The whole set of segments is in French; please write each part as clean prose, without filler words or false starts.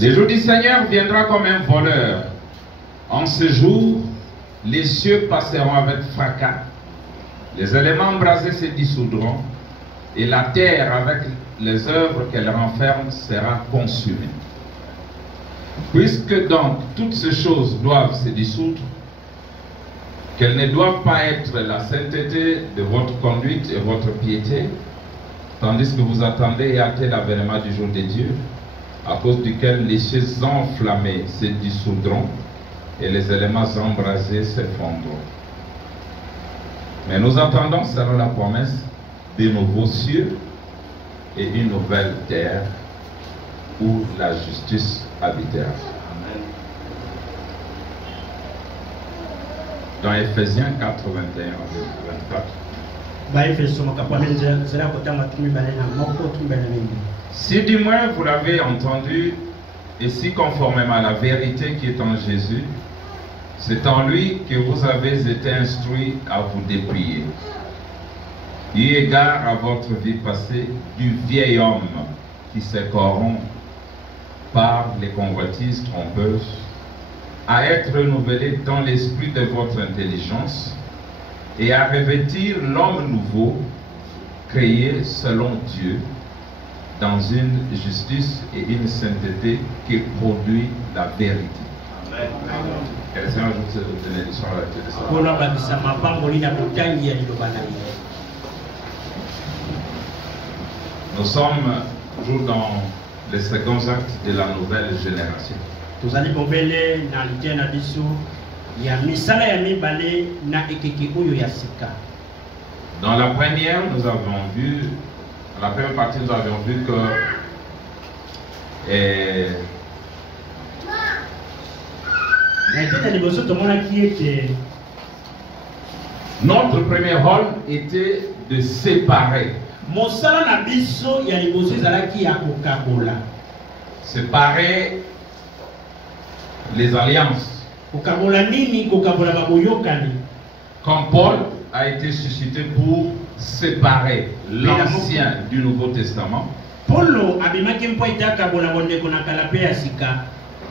Le jour du Seigneur viendra comme un voleur. En ce jour, les cieux passeront avec fracas, les éléments embrasés se dissoudront, et la terre, avec les œuvres qu'elle renferme, sera consumée. Puisque donc toutes ces choses doivent se dissoudre, qu'elles ne doivent pas être la sainteté de votre conduite et votre piété, tandis que vous attendez et hâtez l'avènement du jour de Dieu, à cause duquel les cieux enflammés se dissoudront et les éléments embrasés s'effondreront. Mais nous attendons, selon la promesse, de nouveaux cieux et une nouvelle terre où la justice habitera. Amen. Dans Ephésiens 4, 21 à 24. Si du moins vous l'avez entendu, et si conformément à la vérité qui est en Jésus, c'est en lui que vous avez été instruits à vous dépouiller. Eu égard à votre vie passée, du vieil homme qui se corrompt par les convoitises trompeuses, à être renouvelé dans l'esprit de votre intelligence et à revêtir l'homme nouveau, créé selon Dieu, dans une justice et une sainteté qui produit la vérité. Amen. Que le Seigneur ajoute cette bénédiction à la tête de sa parole. Nous sommes toujours dans les seconds actes de la nouvelle génération. Dans la première, nous avons vu, dans la première partie, nous avions vu que notre premier rôle était de séparer. Séparer les alliances. Comme Paul a été suscité pour séparer l'Ancien du Nouveau Testament.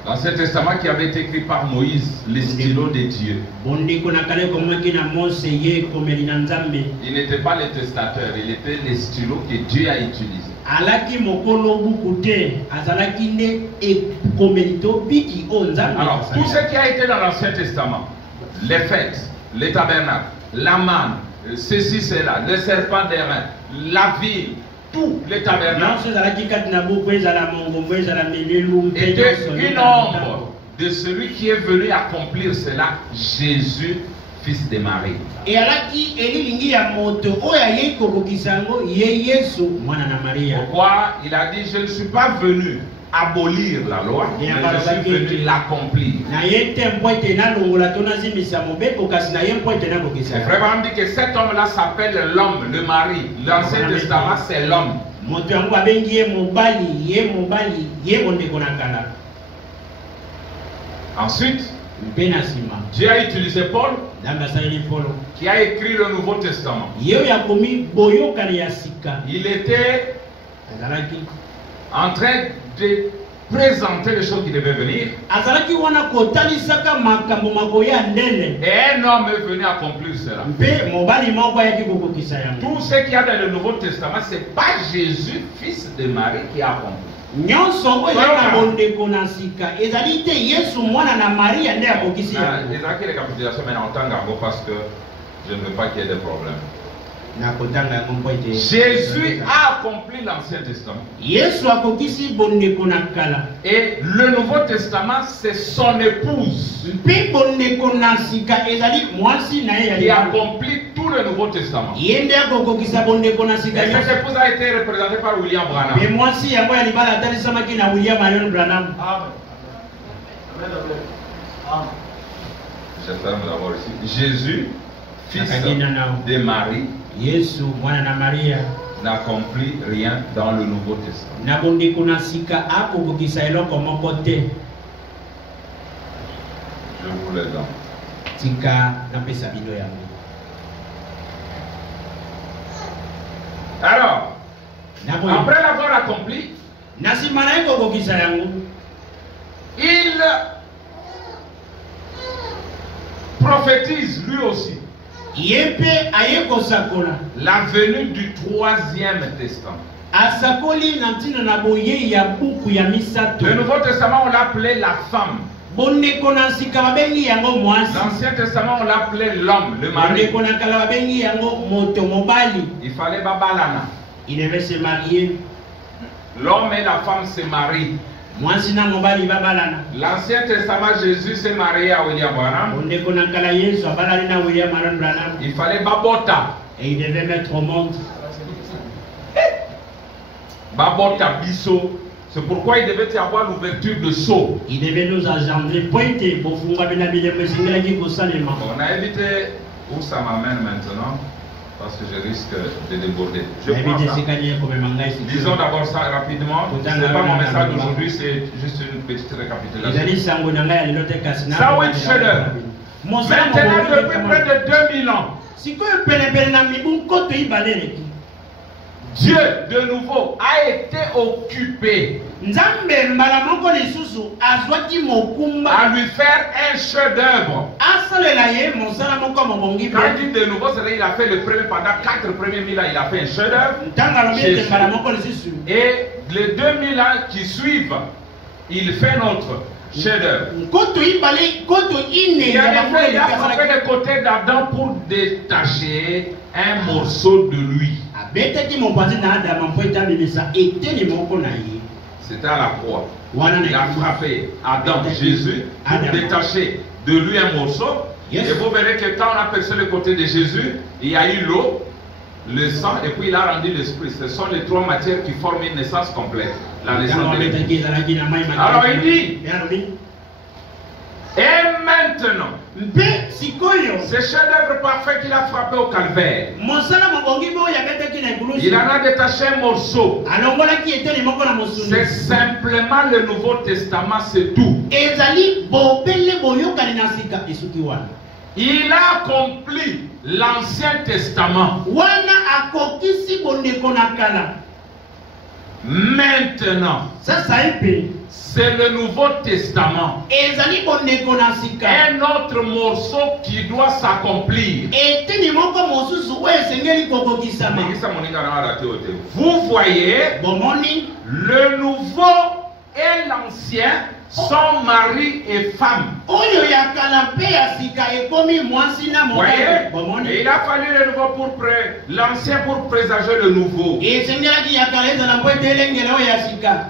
L'Ancien Testament qui avait été écrit par Moïse, le stylo de Dieu. Il n'était pas le testateur, il était le stylo que Dieu a utilisé. Alors, tout ce qui a été dans l'Ancien Testament, les fêtes, les tabernacles, la manne, ceci, cela, le serpent d'airain, la ville, tous les tabernacles était une ombre de celui qui est venu accomplir cela, Jésus, fils de Marie. Pourquoi il a dit, je ne suis pas venu abolir la loi, mais je suis venu l'accomplir. C'est vraiment dit que cet homme-là s'appelle l'homme, le mari. L'Ancien Testament, c'est l'homme. Ensuite, Dieu a utilisé Paul, qui a écrit le Nouveau Testament. Il était en train de présenter les choses qui devaient venir. Et un homme est venu accomplir cela. Tout ce qu'il y a dans le Nouveau Testament, ce n'est pas Jésus, fils de Marie, qui a accompli. Parce que je ne veux pas qu'il y ait des problèmes. Jésus a accompli l'Ancien Testament. Et le Nouveau Testament, c'est son épouse qui accomplit tout le Nouveau Testament. Et cette épouse a été représentée par William Branham. J'espère me l'avoir ici. Jésus, fils de Marie, n'accomplit rien dans le Nouveau Testament. Je vous le donne. Alors, après l'avoir accompli, Il prophétise lui aussi la venue du troisième testament. Le Nouveau Testament, on l'appelait la femme. L'Ancien Testament, on l'appelait l'homme, le mari. Il fallait babalana. Il devait se marier. L'homme et la femme se marient. L'Ancien Testament, Jésus s'est marié à William Branham. Il fallait babota. Et il devait mettre au monde. Babota biso. C'est pourquoi il devait y avoir l'ouverture de seau. Il devait nous engendrer. On a évité où ça m'amène maintenant, parce que je risque de déborder. Je prends ça. Disons d'abord ça rapidement. Ce n'est pas mon message d'aujourd'hui, c'est juste une petite récapitulation. Ça, oui, chef-d'œuvre. Maintenant, depuis près de 2000 ans, Dieu, de nouveau, a été occupé à lui faire un chef-d'œuvre. Quand il dit de nouveau, c'est-à-dire il a fait le premier pendant 4 premiers 1000 ans, il a fait un chef-d'œuvre. Et les 2000 ans qui suivent, il fait notre chef-d'œuvre. Il a frappé le côté d'Adam pour détacher un morceau de lui. C'était à la croix. Il a frappé Adam, Jésus, pour détacher de lui un morceau. Et vous verrez que quand on a percé le côté de Jésus, il y a eu l'eau, le sang, et puis il a rendu l'esprit. Ce sont les 3 matières qui forment une naissance complète. La naissance de l'esprit. Alors il dit, et maintenant, ce chef-d'œuvre parfait qu'il a frappé au calvaire, il en a détaché un morceau. C'est simplement le Nouveau Testament, c'est tout. Il a accompli l'Ancien Testament. Maintenant, c'est le Nouveau Testament. Un autre morceau qui doit s'accomplir. Vous voyez, le nouveau et l'ancien sont mari et femme. Voyez? Et il a fallu le nouveau pour l'ancien pour présager le nouveau.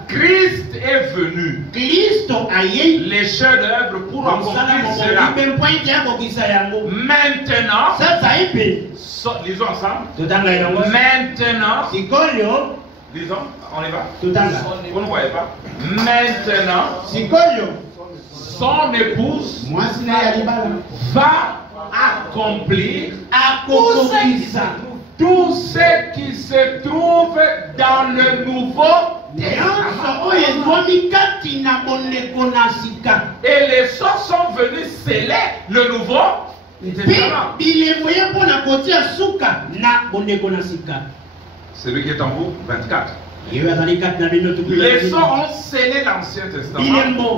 Christ est venu. Les chefs-d'œuvre pour accomplir cela. Maintenant, lisons ensemble. Maintenant, disons, on y va. Vous ne voyez pas. Maintenant, son épouse va accomplir tout ce qui se trouve dans le Nouveau Testament. Et les sceaux sont venus sceller le Nouveau Testament. Celui qui est en vous, 24. Les sceaux ont scellé l'Ancien Testament,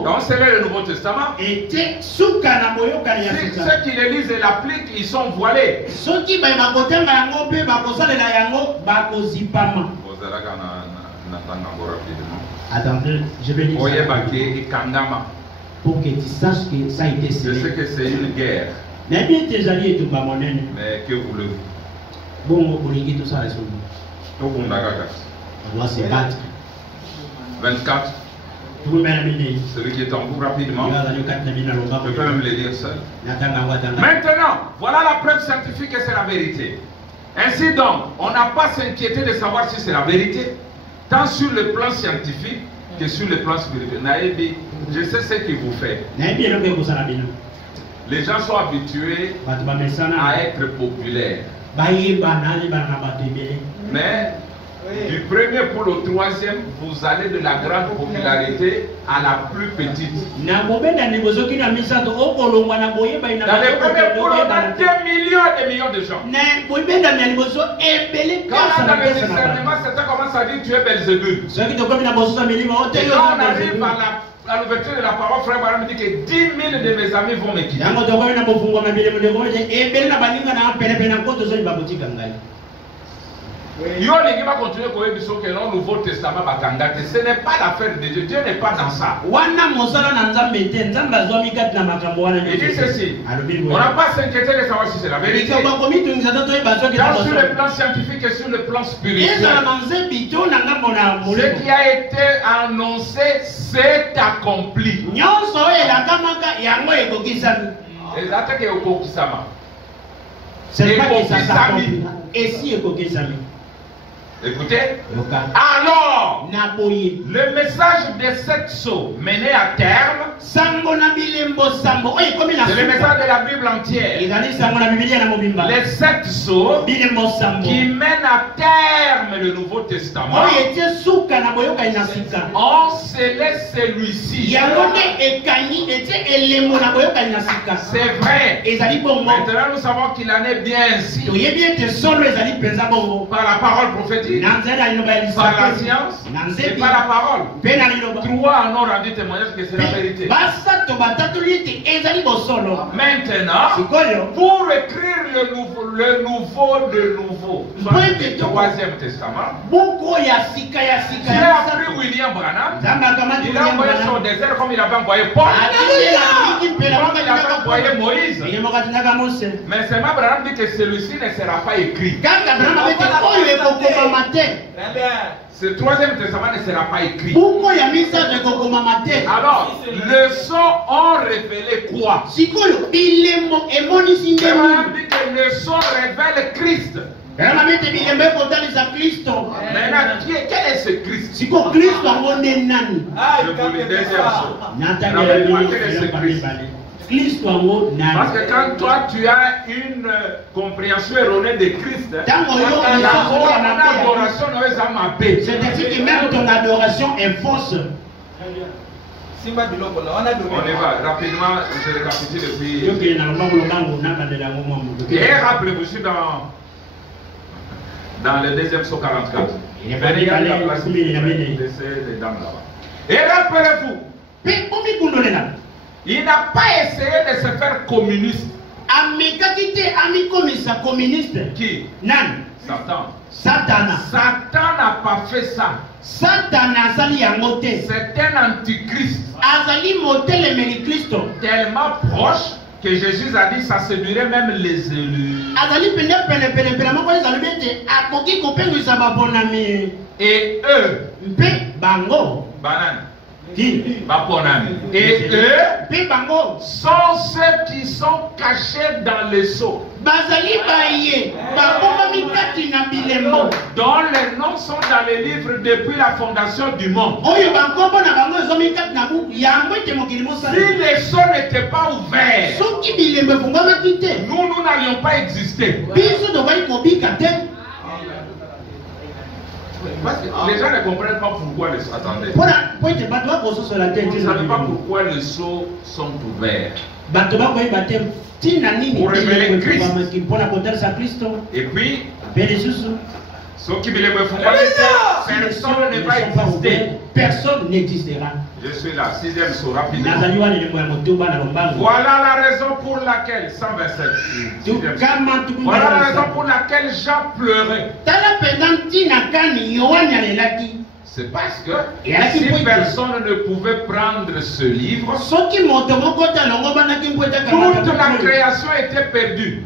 ont scellé le Nouveau Testament. Ceux qui le lisent et l'appliquent, ils sont voilés. Attendez, je vais dire ça. Pour que tu saches que ça a été scellé. Je sais que c'est une guerre. Mais que voulez-vous? On doit se battre. 24. Celui qui est en vous rapidement. Je peux même le dire seul. Maintenant, voilà la preuve scientifique que c'est la vérité. Ainsi donc, on n'a pas à s'inquiéter de savoir si c'est la vérité, tant sur le plan scientifique que sur le plan spirituel. Naïbi, je sais ce qu'il vous fait. Les gens sont habitués à être populaires. Mais Du premier pour le troisième, vous allez de la grande popularité à la plus petite. Dans les premiers pour, on a 2 millions et des millions de gens. Quand on a dans le discernement, certains commencent à dire tu es Belzébul. Et quand on arrive à l'ouverture de la parole, frère Baram me dit que 10 000 de mes amis vont me quitter. Yo les va continuer à dire que le Nouveau Testament va candidater. Ce n'est pas l'affaire de Dieu. Dieu n'est pas dans ça. Il dit ceci. On n'a pas à s'inquiéter de savoir si c'est la vérité. Tant sur le plan scientifique et sur le plan spirituel. Ce qui a été annoncé, c'est accompli. C'est pas que ça s'accomplit. Et si écoutez, alors le message de cette sceau mené à terme, c'est le message de la Bible entière. Les 7 sceaux qui mènent à terme le Nouveau Testament ont scellé celui-ci. C'est vrai. Maintenant nous savons qu'il en est bien ainsi par la parole prophétique, par la science et par la parole. 3 en ont rendu témoignage que c'est la vérité. Maintenant, pour écrire le nouveau, soit le Troisième Testament, j'ai appris William Branham. Il a envoyé son désert comme il avait envoyé Paul, comme il avait envoyé Moïse. Mais seulement Branham dit que celui-ci ne sera pas écrit. Ce Troisième Testament ne sera pas écrit. Alors, le son ont révélé quoi? Branham dit que le son révèle Christ. Maintenant, quel est ce Christ? Je vous lis deuxième son. Parce que quand toi tu as une compréhension erronée de Christ, l'adoration ne va jamais. C'est-à-dire que même ton adoration est fausse. On y va rapidement, je récapitule depuis. Et rappelez-vous, je suis dans le deuxième saut 44. Venez à la place, laissez les dames là-bas. Et rappelez-vous, il n'a pas essayé de se faire communiste. Qui? Satan. Satan n'a pas fait ça. C'est un antichrist. Tellement proche que Jésus a dit ça séduirait même les élus. Et eux, banane. Et eux sont ceux qui sont cachés dans les seaux, dont les noms sont dans les livres depuis la fondation du monde. Si les seaux n'étaient pas ouverts, nous n'allions pas exister. Parce que les gens ne comprennent pas pourquoi les seaux. Attendez. Vous ne savez pas pourquoi les seaux sont ouverts. Pour révéler Christ. Et puis, ceux qui veulent me faire personne ne va exister. Personne n'existera. Je suis là, 6e saut, rapidement. Voilà la raison pour laquelle, 127. Voilà la raison pour laquelle Jean pleurait. C'est parce que si personne ne pouvait prendre ce livre, toute la création était perdue.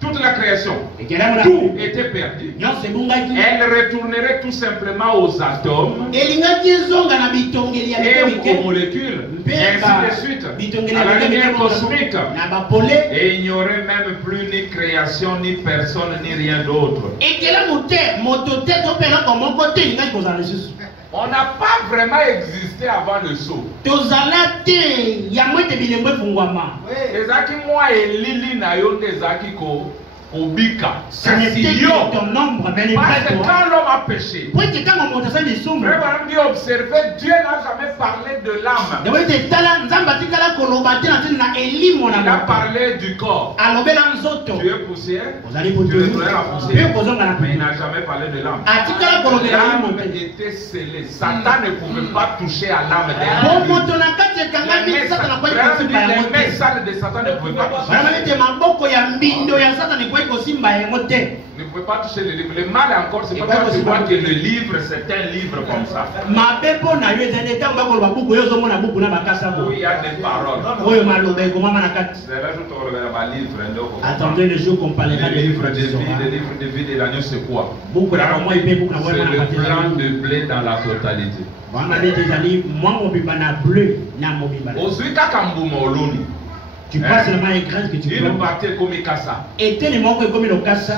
Toute la création, tout était perdu. Elle retournerait tout simplement aux atomes et aux molécules, et ainsi de suite, à la lumière cosmique. Et il n'y aurait même plus ni création, ni personne, ni rien d'autre. On n'a pas vraiment existé avant le saut. Ezaki moi et Lili na yo ezaki ko Ce n'était que ton nombre, mais les Parce que vrais quand l'homme a péché, Dieu observez, Dieu n'a jamais parlé de l'âme. Il a parlé du corps. Tu es poussière, tu retournes la poussière, mais il n'a jamais parlé de l'âme. L'âme était scellée. Satan ne pouvait pas toucher à l'âme des gens. Les mains sales de Satan ne pouvaient pas toucher. Ne pouvait pas toucher le livre. Le mal encore, c'est pas quand tu vois que le livre, c'est un livre comme ça. Où il y a des paroles. Attendez le jour qu'on parlera des livres de vie. Le livre de vie de l'agneau, c'est quoi? C'est le blanc de blé dans la totalité. Tu passes seulement un grain que tu prends. Et tellement que comme le casse.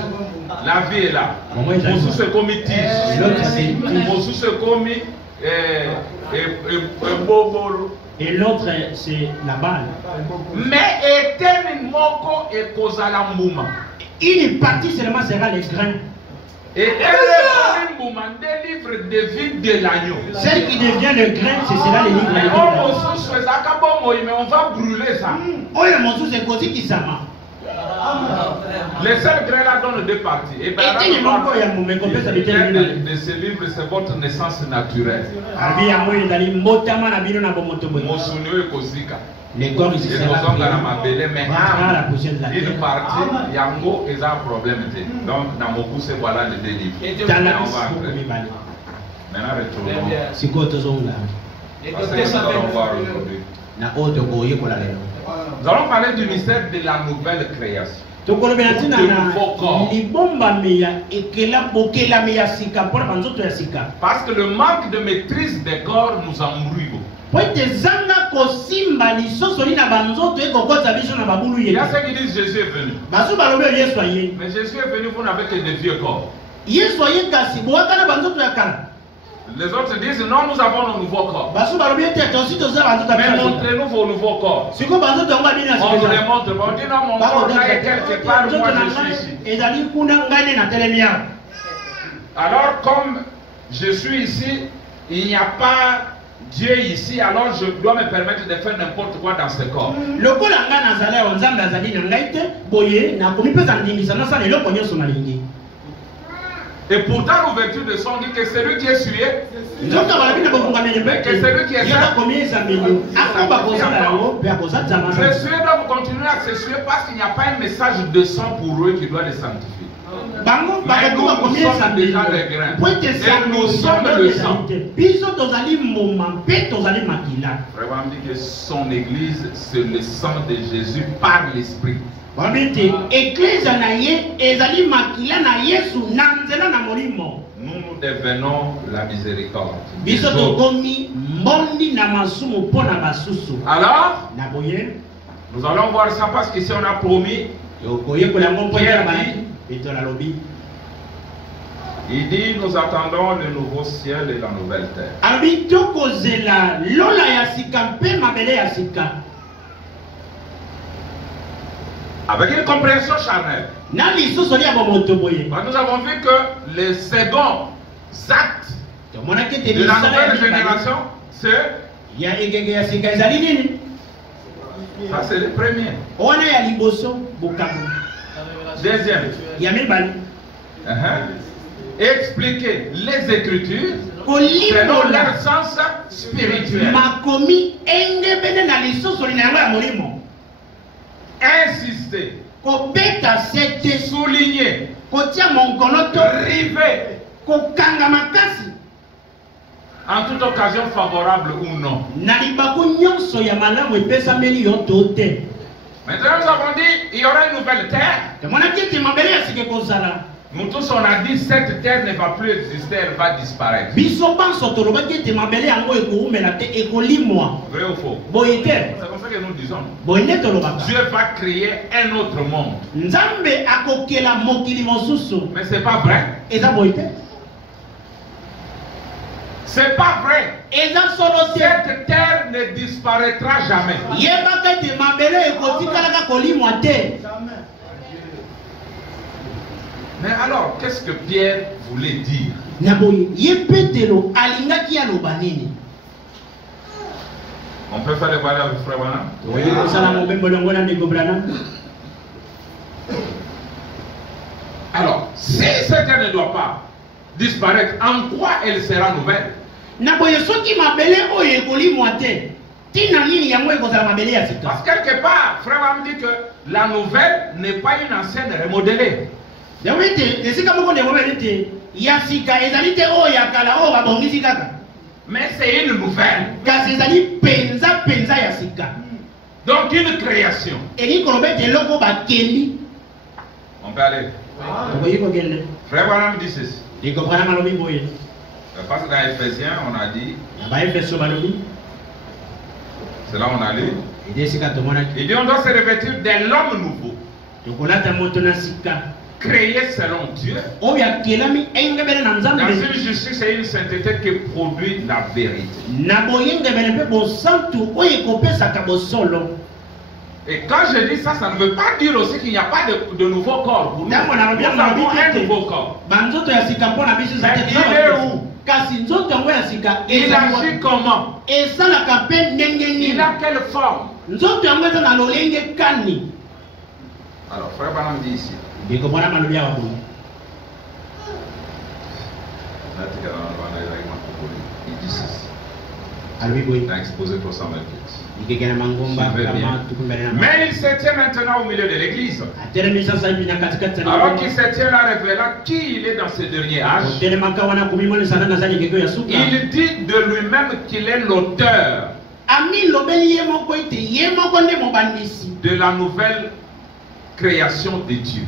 La vie est là. Mosu se comme tige. Mosu se comme et l'autre c'est la balle. Mais éternellement et kozala mbuma. Une partie seulement sera les grains. Et des livres de vie de l'agneau. Celle qui devient le grain, c'est cela les livres de l'agneau. Mais on va brûler ça. Les seuls grains là donnent deux parties. Et bien, de ce livre, c'est votre naissance naturelle. Les corps ici une partie, yango est un problème. Donc, dans mon coup, c'est voilà les deux livres. Maintenant, retournons. Nous allons parler du mystère de la nouvelle création. Parce que le manque de maîtrise des corps nous embrouille beaucoup. Il y a ceux qui disent Jésus est venu. Mais Jésus est venu, vous n'avez que des vieux corps. Les autres disent non, nous avons nos nouveaux corps. Mais montrez-nous vos nouveaux corps. On vous les montre. On dit non, mon corps là est quelque part, moi je suis ici. Alors comme je suis ici, il n'y a pas Dieu ici, alors je dois me permettre de faire n'importe quoi dans ce corps. Et pourtant l'ouverture de son dit que celui qui est sué, que celui qui est ça, les sués doivent continuer à se suer parce qu'il n'y a pas un message de sang pour eux qui doit les sanctifier. Mais nous sommes déjà les grains. Et nous sommes le sang. Vraiment dit que son église, c'est le sang de Jésus par l'esprit. Nous devenons la miséricorde. Alors, nous allons voir ça parce qu'ici on a promis. Il dit nous attendons le nouveau ciel et la nouvelle terre. Avec une compréhension charnelle. Nous avons vu que les seconds actes de la nouvelle génération, c'est ça, c'est le premier. Deuxième. Expliquer les Écritures selon leur sens spirituel. Insister, souligner, river, en toute occasion favorable ou non. Maintenant nous avons dit il y aura une nouvelle terre. Nous tous on a dit cette terre ne va plus exister, elle va disparaître. Vrai ou faux? C'est comme ça que nous disons. Dieu va créer un autre monde. Mais c'est pas vrai. C'est pas vrai. Cette terre ne disparaîtra jamais. Mais alors, qu'est-ce que Pierre voulait dire? On peut faire le parallèle avec Frère Branham? Oui. Alors, si cette terre ne doit pas disparaître, en quoi elle sera nouvelle? Parce que quelque part, Frère Branham dit que la nouvelle n'est pas une ancienne remodelée. Mais c'est une nouvelle. Donc une création. On peut aller. Frère Branham dit ceci. Parce que dans Ephésiens, on a dit. C'est là où on a lu. Il dit on doit se revêtir de l'homme nouveau. Créé selon Dieu. Dans une justice et une sainteté qui produit la vérité. Et quand je dis ça, ça ne veut pas dire aussi qu'il n'y a pas de nouveau corps. Nous avons un nouveau corps. Mais il est où? Il agit comment? Il a quelle forme? Alors, Frère Branham dit ici. Il dit ceci. Il a exposé 328. Mais il se tient maintenant au milieu de l'église. Alors qu'il se tient là révélant qui il est dans ce dernier âge. Il dit de lui-même qu'il est l'auteur de la nouvelle création de Dieu.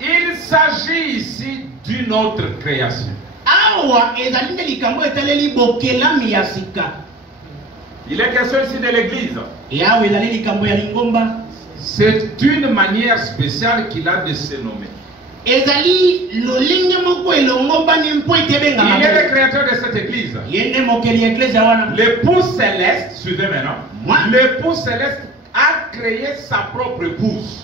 Il s'agit ici d'une autre création. Il est question ici de l'église. C'est une manière spéciale qu'il a de se nommer. Il est le créateur de cette église. L'époux céleste, suivez maintenant. L'époux céleste a créé sa propre épouse.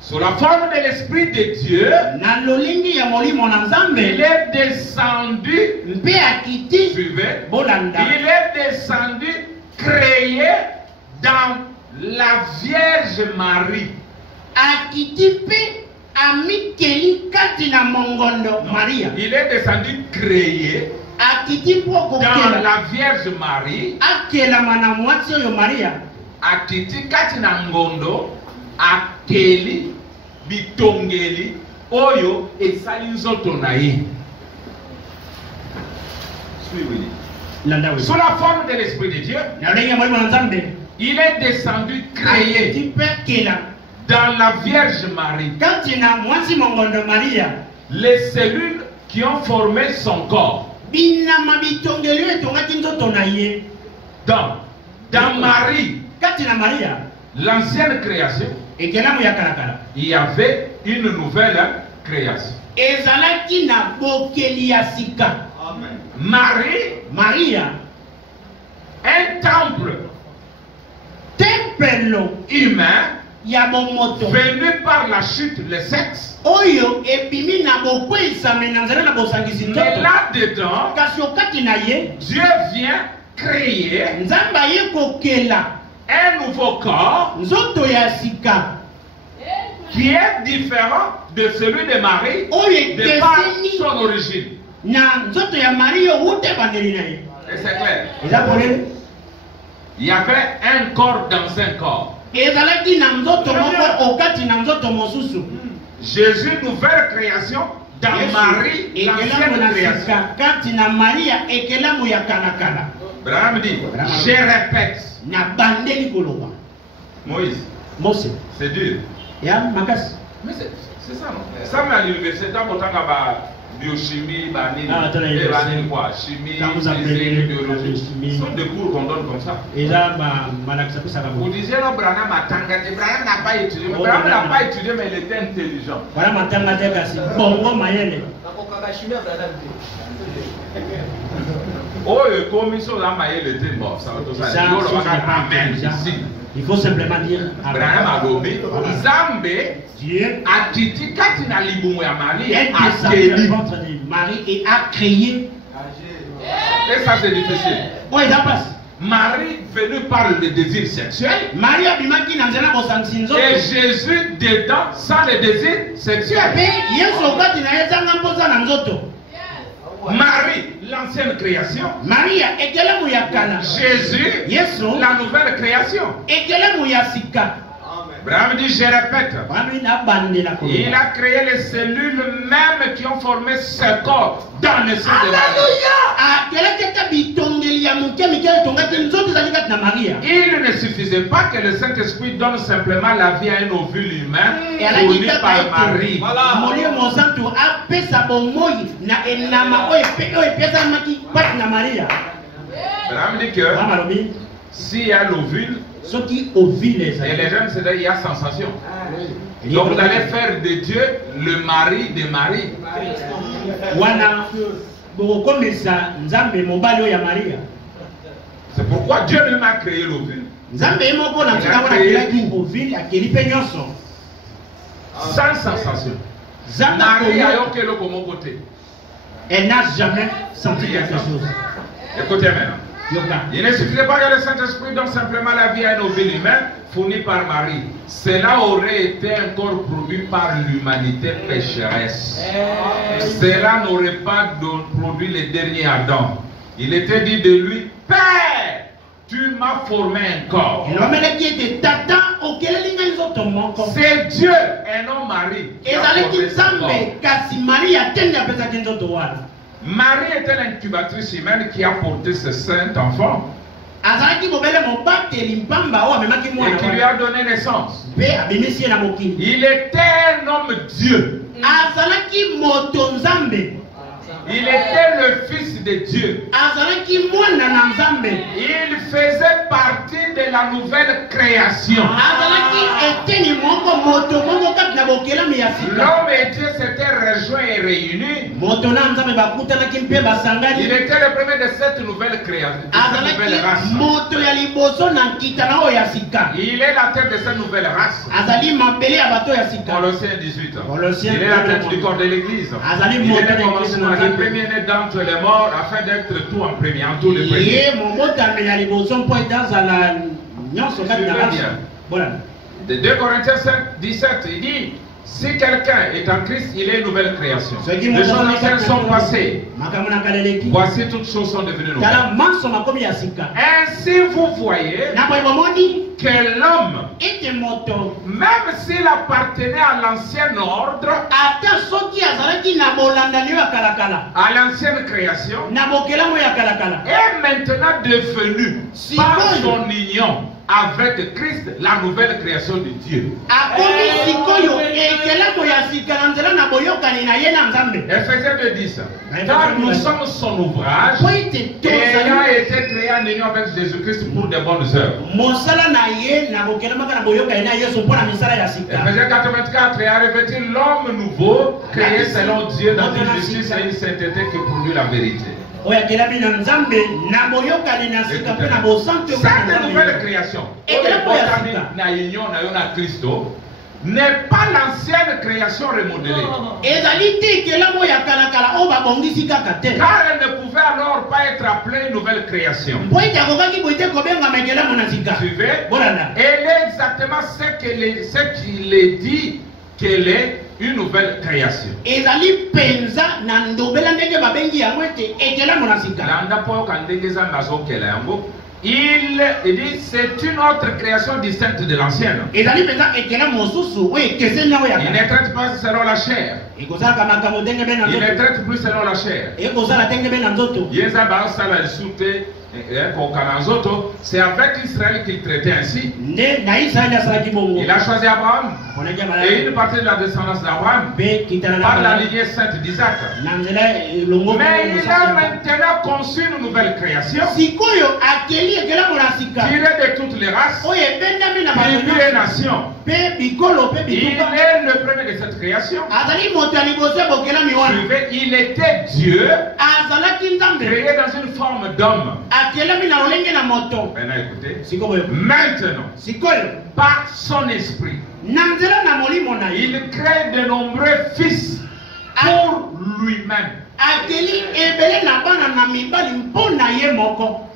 Sous la forme de l'Esprit de Dieu, il est descendu, suivez, il est descendu, créé dans la Vierge Marie. Il est descendu, créé dans la Vierge Marie. Akiti katina ngondo, akeli, bitongeli, oyo, esali nzoto na ye. Sous la forme de l'Esprit de Dieu, il est descendu, créé dans la Vierge Marie. Les cellules qui ont formé son corps. Dans Marie, l'ancienne création, il y avait une nouvelle création. Marie, un temple humain venu par la chute, le sexe. Mais là-dedans, Dieu vient créer un nouveau corps qui est différent de celui de Marie de par son origine. Et c'est clair. Il y avait un corps dans un corps. Jésus, nouvelle création dans Marie, l'ancienne création. Branham dit, je répète. Moïse, c'est dur. Mais c'est ça, non? Ça, mais à l'université, dans mon temps, biochimie, chimie, physique, biologie. Ce sont des cours qu'on donne comme ça. Vous disiez, non, Branham n'a pas étudié. Mais Branham n'a pas étudié, mais il était intelligent. Oh, comme ils sont là, il était mort. Il faut simplement dire Dieu a critiqué Marie et a créé. Et ça c'est difficile. Oui, ça passe. Marie venue par le désir sexuel. Et Jésus dedans sans le désir sexuel. Marie, l'ancienne création. Jésus, la nouvelle création. Abraham dit, je répète, il a créé les cellules mêmes qui ont formé ce corps dans le sein de Marie. Il ne suffisait pas que le Saint-Esprit donne simplement la vie à un ovule humain fourni par Marie. Abraham dit que s'il y a l'ovule, et les jeunes, c'est il y a sensation. Donc vous allez faire de Dieu le mari de Marie. C'est pourquoi Dieu lui a créé l'ovule. Sans sensation. Marie a eu le côté. Elle n'a jamais senti quelque chose. Écoutez maintenant. Il ne suffisait pas que le Saint-Esprit donne simplement la vie à un ovule humain fourni par Marie. Cela aurait été un corps produit par l'humanité pécheresse. Cela n'aurait pas produit le dernier Adam. Il était dit de lui, Père, tu m'as formé un corps. C'est Dieu et non Marie. Marie était l'incubatrice humaine qui a porté ce saint enfant et qui lui a donné naissance. Il était un homme Dieu. Il était le fils de Dieu. Il faisait partie de la nouvelle création. L'homme et Dieu s'étaient rejoints et réunis. Il était le premier de cette nouvelle création, de cette nouvelle race. Il est la tête de cette nouvelle race. Colossiens 18. Il est la tête du corps de l'église. Il est le commencement, le premier-né d'entre les morts, afin d'être tout en premier, en tout le premier. De 2 Corinthiens 5, 17, il dit, si quelqu'un est en Christ, il est une nouvelle création. Les choses anciennes sont passées. Voici toutes choses sont devenues nouvelles. Ainsi vous voyez que l'homme, même s'il appartenait à l'ancien ordre, à l'ancienne création, est maintenant devenu par son union avec Christ, la nouvelle création de Dieu. Ephésiens 2:10. Car nous sommes son ouvrage, ayant été créé en union avec Jésus-Christ pour de bonnes œuvres. Ephésiens 4:24. Et a revêtu l'homme nouveau, créé selon Dieu dans une justice et une sainteté qui produit la vérité. Cette nouvelle création n'est pas l'ancienne création remodelée. Car elle ne pouvait alors pas être appelée une nouvelle création. Suivez? Elle est exactement ce qu'il est dit qu'elle est une nouvelle création. Il dit c'est une autre création distincte de l'ancienne. Il ne traite pas selon la chair. Il ne traite plus selon la chair. C'est avec Israël qu'il traitait ainsi. Il a choisi Abraham et une partie de la descendance d'Abraham par la lignée sainte d'Isaac. Mais il a maintenant conçu une nouvelle création tirée de toutes les races, tribus et nations. Il est le premier de cette création. Il était Dieu créé dans une forme d'homme. Maintenant écoutez, maintenant, par son esprit, il crée de nombreux fils pour lui-même.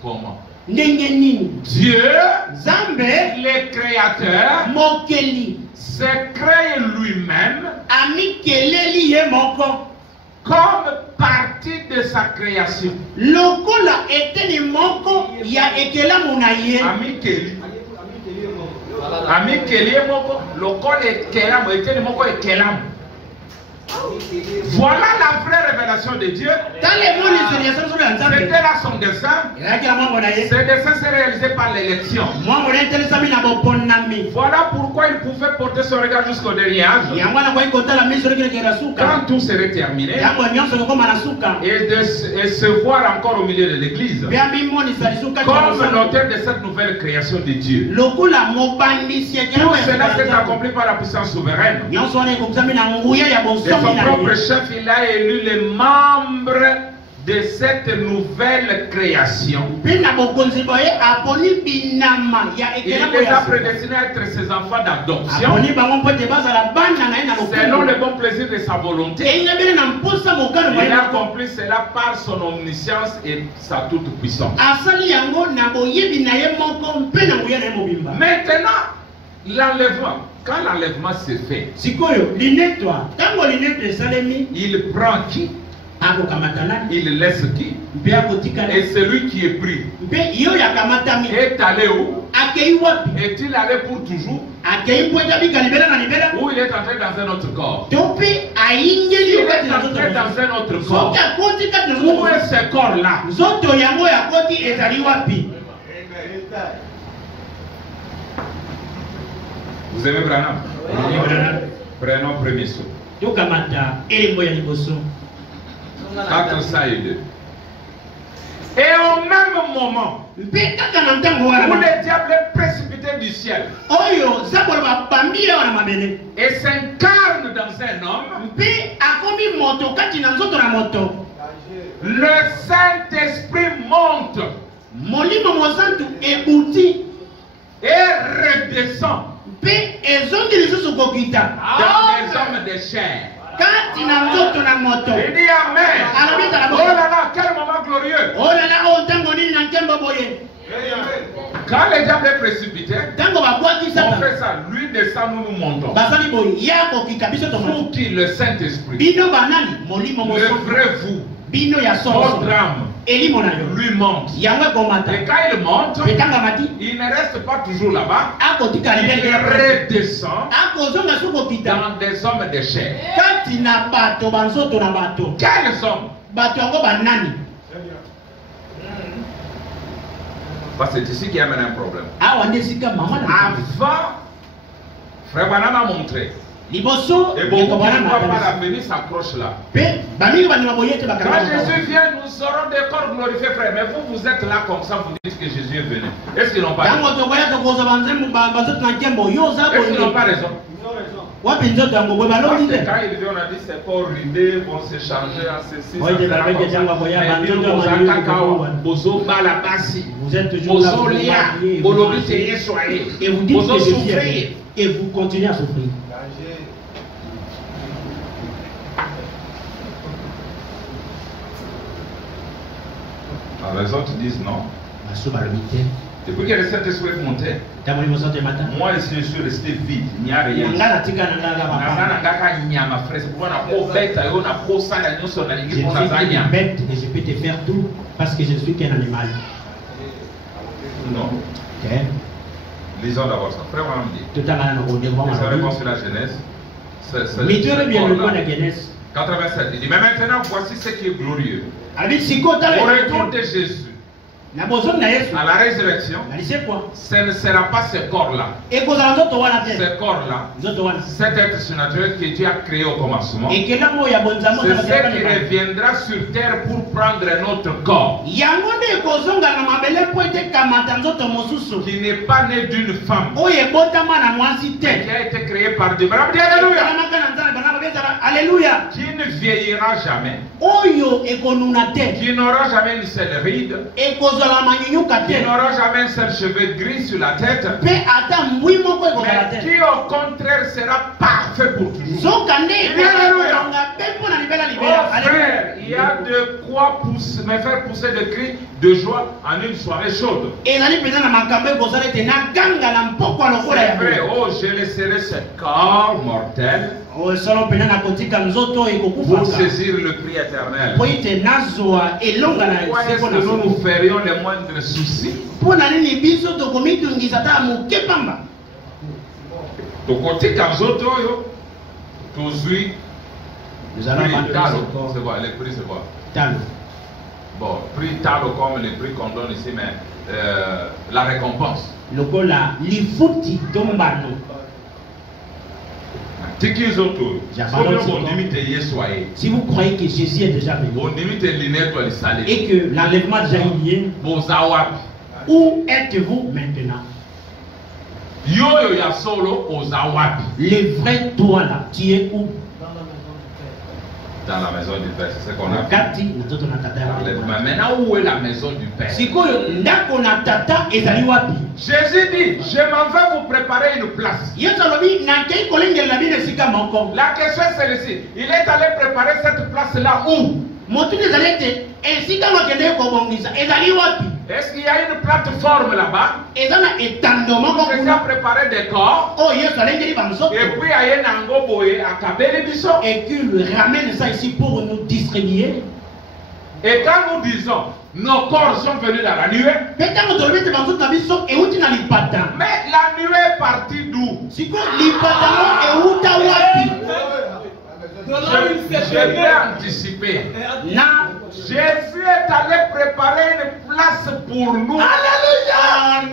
Comment? Dieu, le créateur, se crée lui-même comme partie de sa création. Voilà la vraie révélation de Dieu. C'était là son dessein. Ce dessein s'est réalisé par l'élection. Voilà pourquoi il pouvait porter son regard jusqu'au dernier âge. Quand tout serait terminé, et se voir encore au milieu de l'église comme l'auteur de cette nouvelle création de Dieu. Tout cela s'est accompli par la puissance souveraine. Son propre chef, il a élu les membres de cette nouvelle création. Il les a prédestinés à être ses enfants d'adoption selon le bon plaisir de sa volonté. Il a accompli cela par son omniscience et sa toute puissance. Maintenant, l'enlèvement. Quand l'enlèvement se fait, il prend qui? Il laisse qui? Et celui qui est pris est allé où? Est-il allé pour toujours? Ou il est entré dans un autre corps? Il est entré dans un autre corps. Où est ce corps-là? Vous aimez Branham? Prenons premier saut. 402. Et au même moment où le diable est précipité du ciel et s'incarne dans un homme, le Saint-Esprit monte et redescend dans les hommes de chair. Il dit Amen. Oh là là, quel moment glorieux. Quand le diable est précipité, on fait ça. Lui descend, nous montons. Pour qui? Le Saint-Esprit. Le vrai vous. Votre âme. Lui monte. Et quand il monte, il ne reste pas toujours là-bas. Il redescend dans des hommes de chair. Quels hommes? Parce que c'est ici qu'il y a maintenant un problème. Avant, Frère Branham a montré. Et beaucoup qui ne voient pas l'avenir s'accrochent là. Quand Jésus vient, nous aurons des corps glorifiés, frère. Mais vous, vous êtes là comme ça, vous dites que Jésus est venu. Est-ce qu'ils n'ont pas raison? Est-ce qu'ils n'ont pas raison? Parce que quand il vient, on a dit ces corps ridés vont se changer en ceci. Vous êtes toujours là. Et vous dites que Jésus est venu. Et vous continuez à souffrir. Alors les autres disent non. Depuis que le Saint-Esprit est monté, moi je suis resté vide. Il n'y a rien. Je suis bête et je peux te faire tout parce que je ne suis qu'un animal. Non. Okay. Lisons d'abord ça. Frère Branham dit. Tout à l'heure, on sa réponse sur la Genèse. 87. Il dit, mais maintenant, voici ce qui est glorieux. Au retour de Jésus, à la résurrection, ce ne sera pas ce corps-là. Ce corps-là, cet être surnaturel que Dieu a créé au commencement, c'est ce qui reviendra sur terre pour prendre notre corps. Qui n'est pas né d'une femme, mais qui a été créé par Dieu. Alléluia. Alléluia. Qui ne vieillira jamais. Qui n'aura jamais une seule ride. Qui n'aura jamais un seul cheveu gris sur la tête. Mais qui au contraire sera parfait pour toujours. Frère, il y a de quoi me faire pousser des cris de joie en une soirée chaude. C'est vrai, oh, je laisserai ce corps mortel pour saisir le prix éternel. Pourquoi est-ce que nous nous ferions les moindres soucis? Nous allons c'est quoi? Les prix c'est quoi? Talo. Bon, prix talo comme les prix qu'on donne ici, mais la récompense. Si vous croyez que Jésus est déjà venu et que l'enlèvement déjà eu lieu, où êtes-vous maintenant? Les vrais toi là, tu es où? Dans la maison du Père, c'est ce qu'on a fait. Maintenant, où est la maison du Père? Jésus dit, je m'en vais vous préparer une place. La question est celle-ci. Il est allé préparer cette place-là où? Est-ce qu'il y a une plateforme là-bas? Il a préparé des corps. Et puis il y a un angoboé à Kabeli-Biso. Et qu'il ramène ça ici pour nous distribuer. Et quand nous disons nos corps sont venus dans la nuée, mais la nuée est partie d'où? Je vais anticiper. Jésus est allé préparer une place pour nous. Alléluia!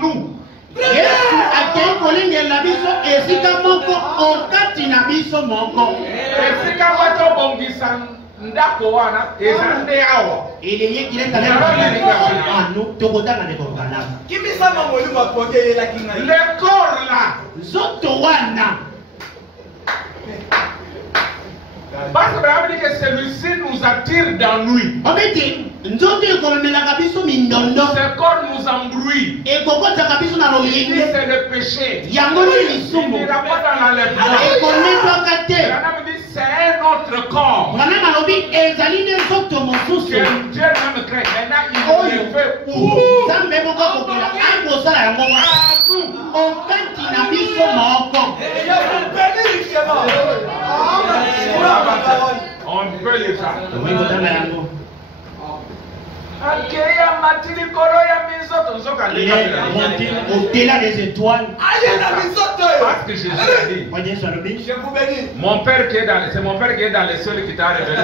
Nous. Le corps là. Parce que Abraham dit que celui-ci nous attire d'ennui. Ce corps nous embrouille. Il dit c'est le péché. Il n'ira pas dans l'enlèvement. Abraham dit c'est un autre corps. Que Dieu même crée. Maintenant il le fait où? On peut les faire. Au-delà des étoiles. Parce que Jésus a dit, mon père qui est dans c'est mon père qui est dans les cieux qui t'a révélé.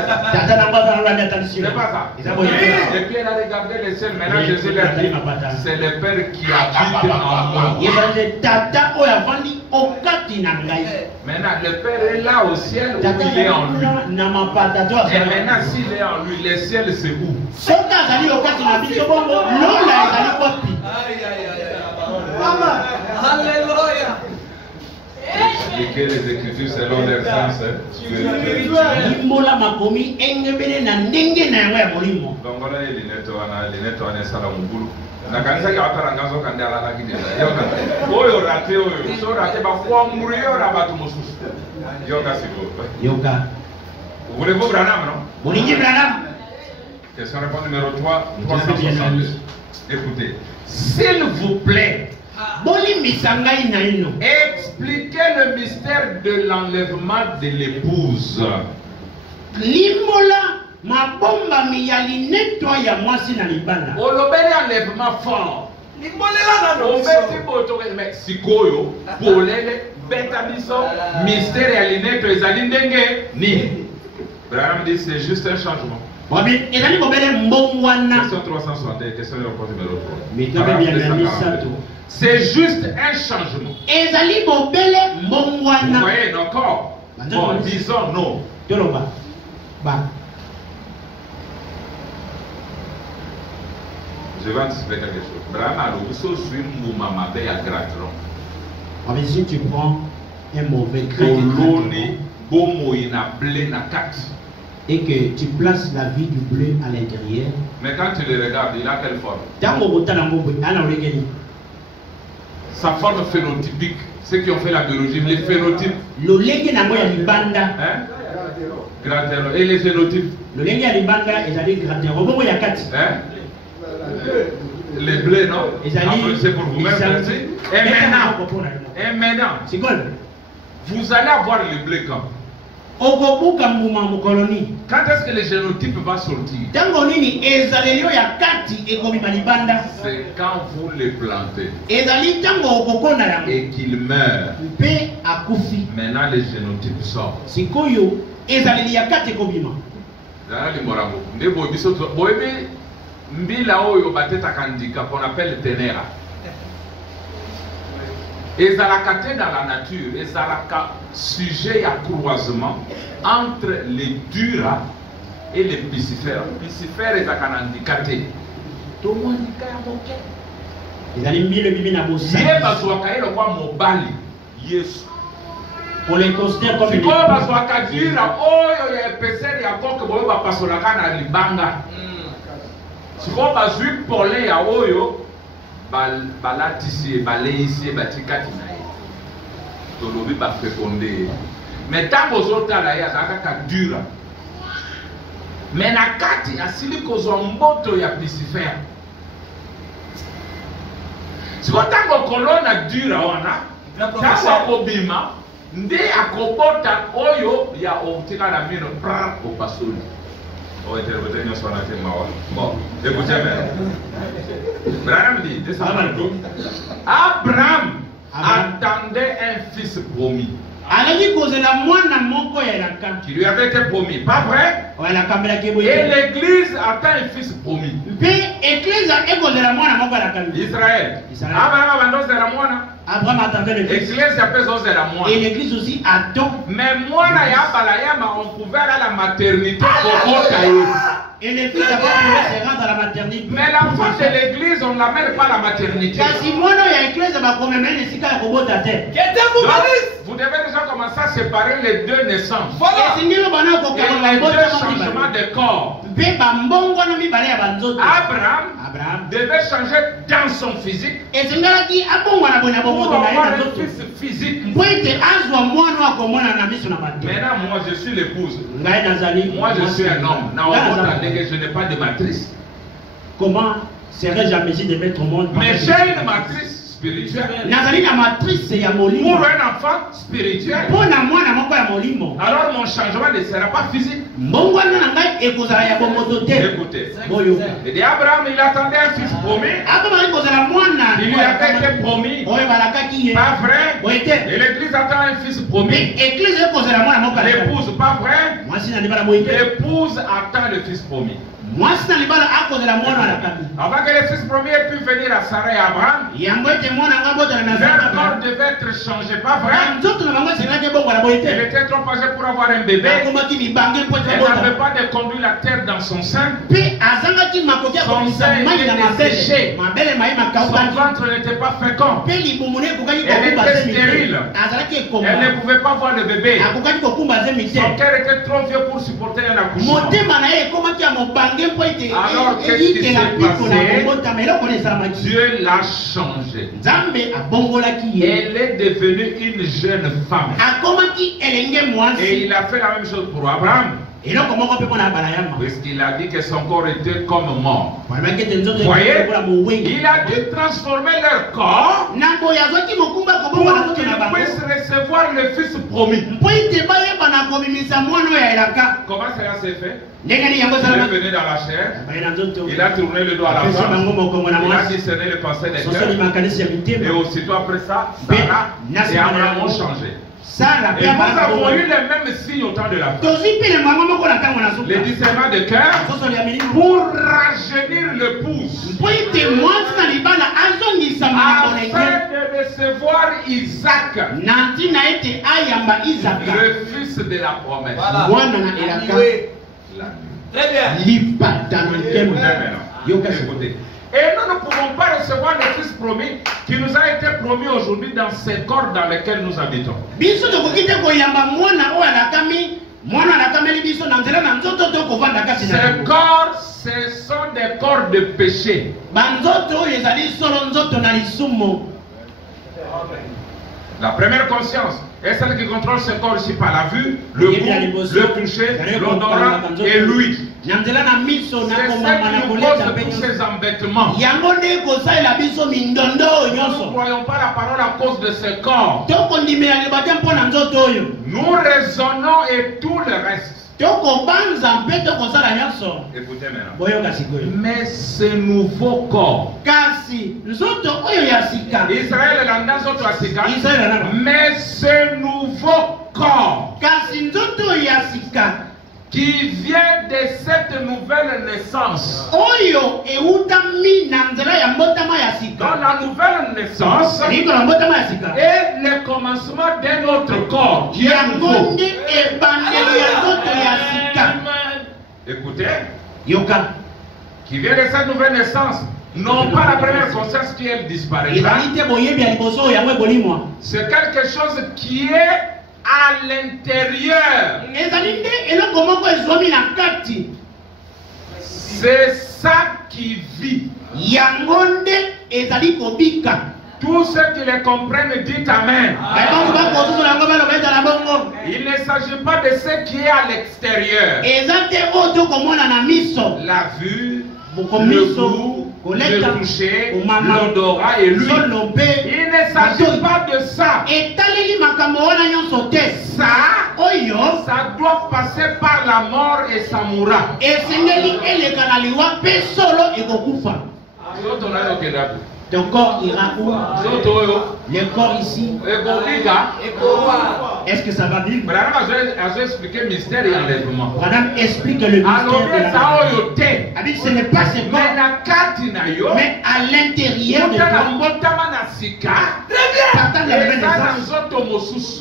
C'est pas ça. Et puis elle a regardé les cieux. Maintenant Jésus lui a dit, c'est le Père qui habite en moi. Maintenant le Père est là au ciel où il est en lui. Et maintenant s'il est en lui, le ciel c'est où? Alléluia. Expliquer les Écritures selon leur sens. Donc voilà les lunettes ça na kanisa ya watarangazo kandala lakini oyo raté oyo so raté ba kwa muriyo na batu mususu yoga siko yoga. Voulez-vous Branham non? Branham. Question réponse numéro 362. Écoutez, s'il vous plaît, expliquez le mystère de l'enlèvement de l'épouse. Olobeli enlèvement fort. Mais sikoyo polele beta biso mystère ya lineto ezali ndenge ni. Branham dit c'est juste un changement. Question 361, question numéro 3. C'est juste un changement. Vous voyez nos corps. Bon, disons non. Je vais anticiper quelque chose. Si tu prends un mauvais grain, et que tu places la vie du blé à l'intérieur. Mais quand tu le regardes, il a quelle forme? Sa forme phénotypique. Ceux qui ont fait la biologie, les phénotypes. Hein? Et les génotypes. Hein? Les bleus, non? C'est pour vous-même. Et maintenant, vous allez avoir le blé quand? Quand est-ce que le génotype va sortir? C'est quand vous les plantez et qu'il meurt. Maintenant les génotypes sortent. Qu'on appelle ténéra. Et Zalakate dans la nature, et Zalaka sujet à croisement entre les dura et les piscifères. Piscifères et Zakanandikate. Tout le monde dit Yesu. On les considère comme des balatisi balayisi batikati na ye tolobi bafekonde mais ntango ozotala ye azalaka kaka dura mais na kati asili kozwa mboto ya pisifere siko ntango kolona dura wana ntango akobima nde akobota oyo ya otika na mino pra opasoli. Bon, écoutez bien. Abraham dit, Abraham attendait un fils promis. Qui lui avait été promis, pas vrai? Et l'église attend un fils promis. Israël. Abraham attendait le fils. Et l'église aussi attend. Mais moi, on pouvait aller à la maternité. Et les fils d'abord pouvaient se rendre à la maternité. Mais l'enfant de l'église, on ne l'amène pas à la maternité. Donc, vous devez déjà commencer à séparer les deux naissances. Et les deux changements de corps. Abraham devait changer dans son physique pour avoir un fils physique. Maintenant, moi je suis l'épouse. Moi je suis un homme. Je n'ai pas de matrice. Comment serais-je à mesure de mettre au monde? Mais j'ai une matrice spirituelle. Pour un enfant spirituel. Alors mon changement ne sera pas physique. Écoutez. Et Abraham, il attendait un fils promis. Il lui avait été promis. Pas vrai? Et l'église attend un fils promis. L'épouse, pas vrai? L'épouse attend le fils promis. Avant que le fils premier ait pu venir à Sarah et Abraham, leur corps devait être changé, pas vrai? Elle était trop âgée pour avoir un bébé. Elle n'avait pas de conduit la terre dans son sein. Son sein était séché. Son ventre n'était pas fécond. Elle était stérile. Elle ne pouvait pas voir le bébé. Son cœur était trop vieux pour supporter un accouchement. Alors qu'est-ce qui s'est passé? Dieu l'a changé. Elle est devenue une jeune femme. Et il a fait la même chose pour Abraham. Puisqu'il a dit que son corps était comme mort. Voyez, il a dû transformer leur corps pour qu'ils puissent recevoir le fils promis. Comment cela s'est fait? Il est venu dans la chair, il a tourné le dos à la femme, il a discerné le passé des cœurs, et aussitôt après ça, Sarah et Abraham ont changé. Et nous avons eu les mêmes signes au temps de la femme. Les discernements de cœur pour rajeunir l'épouse, afin de recevoir Isaac, le fils de la promesse. Très bien. Écoutez. Et nous nous ne pouvons pas recevoir le Fils promis qui nous a été promis aujourd'hui dans ces corps dans lesquels nous habitons. Ces corps, ce sont des corps de péché. La première conscience est celle qui contrôle ce corps ici par la vue, le goût, le toucher, l'odorat et l'ouïe. C'est celle qui nous cause tous ces embêtements. Nous ne croyons pas la parole à cause de ce corps. Nous raisonnons et tout le reste. Écoutez maintenant. Mais ce nouveau corps, Israël est dans notre Asika, mais ce nouveau corps qui vient de cette nouvelle naissance. Dans la nouvelle naissance est le commencement d'un autre corps qui est nouveau. Écoutez, qui vient de cette nouvelle naissance, non pas la première conscience qui elle disparaîtra. C'est quelque chose qui est à l'intérieur. C'est ça qui vit. Tous ceux qui les comprennent disent Amen. Il ne s'agit pas de ce qui est à l'extérieur. La vue, le goût, le toucher, l'odorat et l'huile. Il ne s'agit pas de ça. Ça doit passer par la mort et ça mourra. Ton corps ira où? Le corps ici. Est-ce que ça va vivre? Madame explique le mystère et l'enlèvement. Madame explique le mystère de l'enlèvement. Ce n'est pas ce corps, mais à l'intérieur de toi,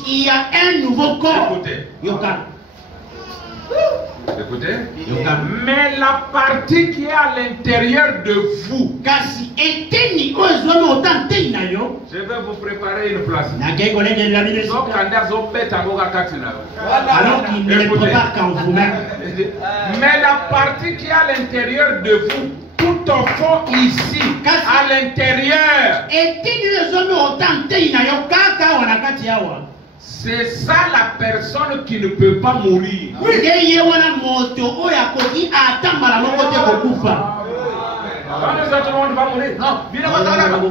il y a un nouveau corps. Écoutez, mais la partie qui est à l'intérieur de vous, je vais vous préparer une place. Alors qu'il ne les prépare qu'en vous-même. Mais la partie qui est à l'intérieur de vous, tout au fond ici, à l'intérieur, c'est ça la personne qui ne peut pas mourir. Non, tout le monde va mourir. Non,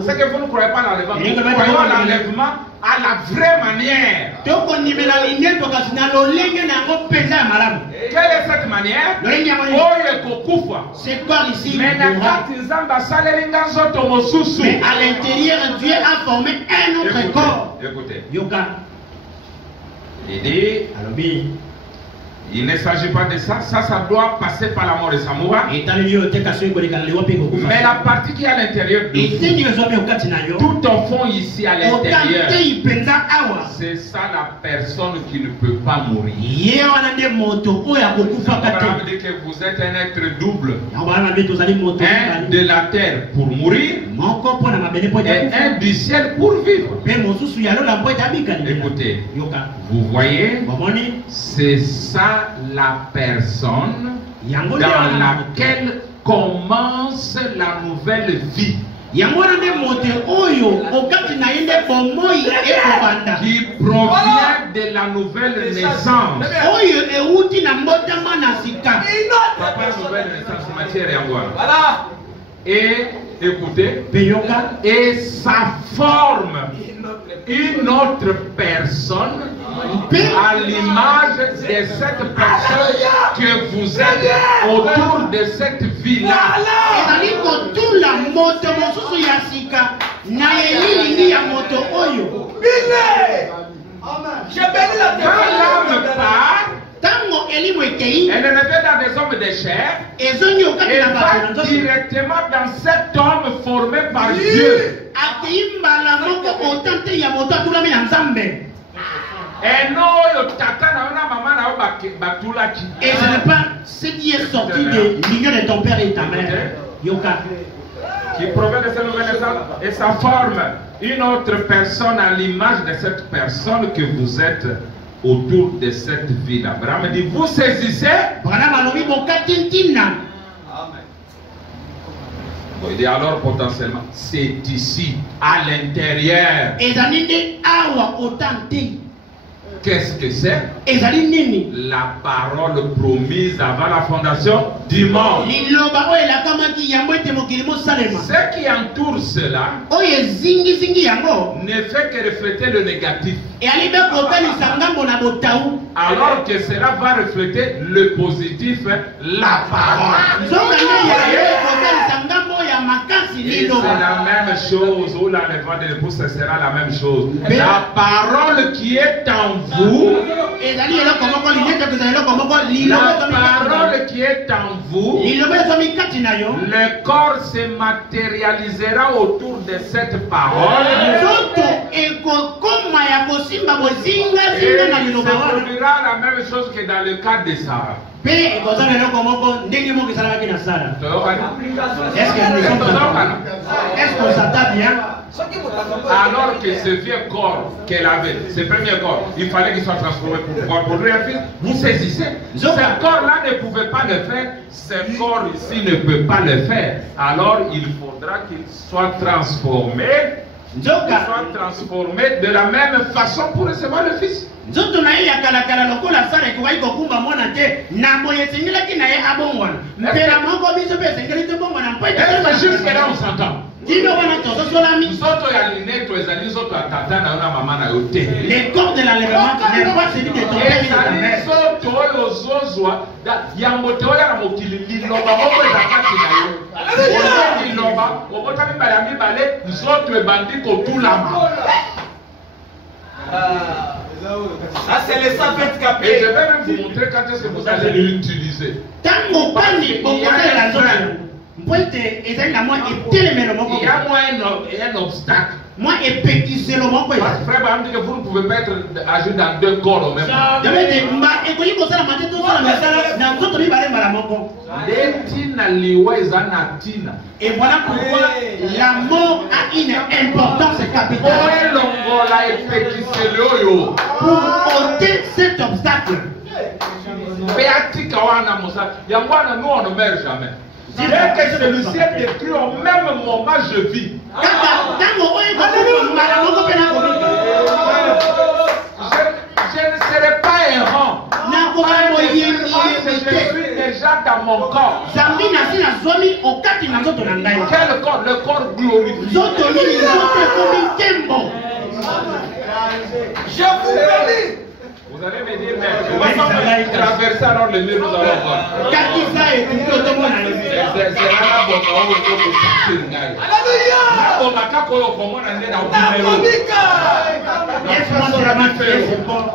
c'est que vous ne croyez pas dans l'enlèvement. Vous croyez dans l'enlèvement à la vraie manière. Quelle est cette manière? C'est quoi ici? Mais à l'intérieur, Dieu a formé un autre corps. Écoutez. Il dit, il ne s'agit pas de ça. Ça doit passer par la mort de Samoura. Mais la partie qui est à l'intérieur de vous, tout au fond ici à l'intérieur, c'est ça la personne qui ne peut pas mourir. On va dire que vous êtes un être double. Un de la terre pour mourir et un du ciel pour vivre. Écoutez, vous voyez, c'est ça la personne dans laquelle commence la nouvelle vie. Qui provient de la nouvelle naissance. Papa, nouvelle naissance, matière et envoi. Et écoutez, et ça forme une autre personne à l'image de cette personne que vous êtes autour de cette vie-là. Quand l'âme part, elle ne revient dans des hommes de chair, elle va directement dans cet homme formé par Dieu. Et ce n'est pas ce qui est sorti de l'union de ton père et ta mère. qui provient de cette nouvelle naissance, et ça forme une autre personne à l'image de cette personne que vous êtes autour de cette vie-là. Abraham dit, vous saisissez. Il dit alors potentiellement, c'est ici, à l'intérieur. Qu'est-ce que c'est? La parole promise avant la fondation du monde. Ce qui entoure cela ne fait que refléter le négatif. Alors que cela va refléter le positif, la parole. Et c'est la même chose, où l'enlèvement de l'épouse, ce sera la même chose. La parole qui est en vous, la parole qui est en vous, le corps se matérialisera autour de cette parole. Et ça produira la même chose que dans le cas de Sarah. Est-ce qu'on s'attend bien? Alors que ce vieux corps qu'elle avait, ce premier corps, il fallait qu'il soit transformé pour pouvoir produire un fils. Vous saisissez? Ce corps-là ne pouvait pas le faire. Ce corps ici ne peut pas le faire. Alors il faudra qu'il soit transformé. Qu'il soit transformé de la même façon pour recevoir le fils. Et jusque là on s'entend. Les corps de l'enlèvement n'est pas celui de ton père et de ta mère. Ça c'est les savants capés. Et je vais même vous montrer quand est-ce que vous allez l'utiliser. Il y a un obstacle. Moi, frère Bam dit que vous ne pouvez pas agir dans deux corps au même temps. Et voilà pourquoi l'amour a une importance capitale pour ôter cet obstacle. Nous on ne meurt jamais. Dès que celui-ci est détruit, au même moment je vis. Je ne serai pas errant. Je suis déjà dans mon corps. Quel corps? Le corps glorifié. Je vous bénis. Vous allez me dire, mais traverser alors le mur, nous allons voir.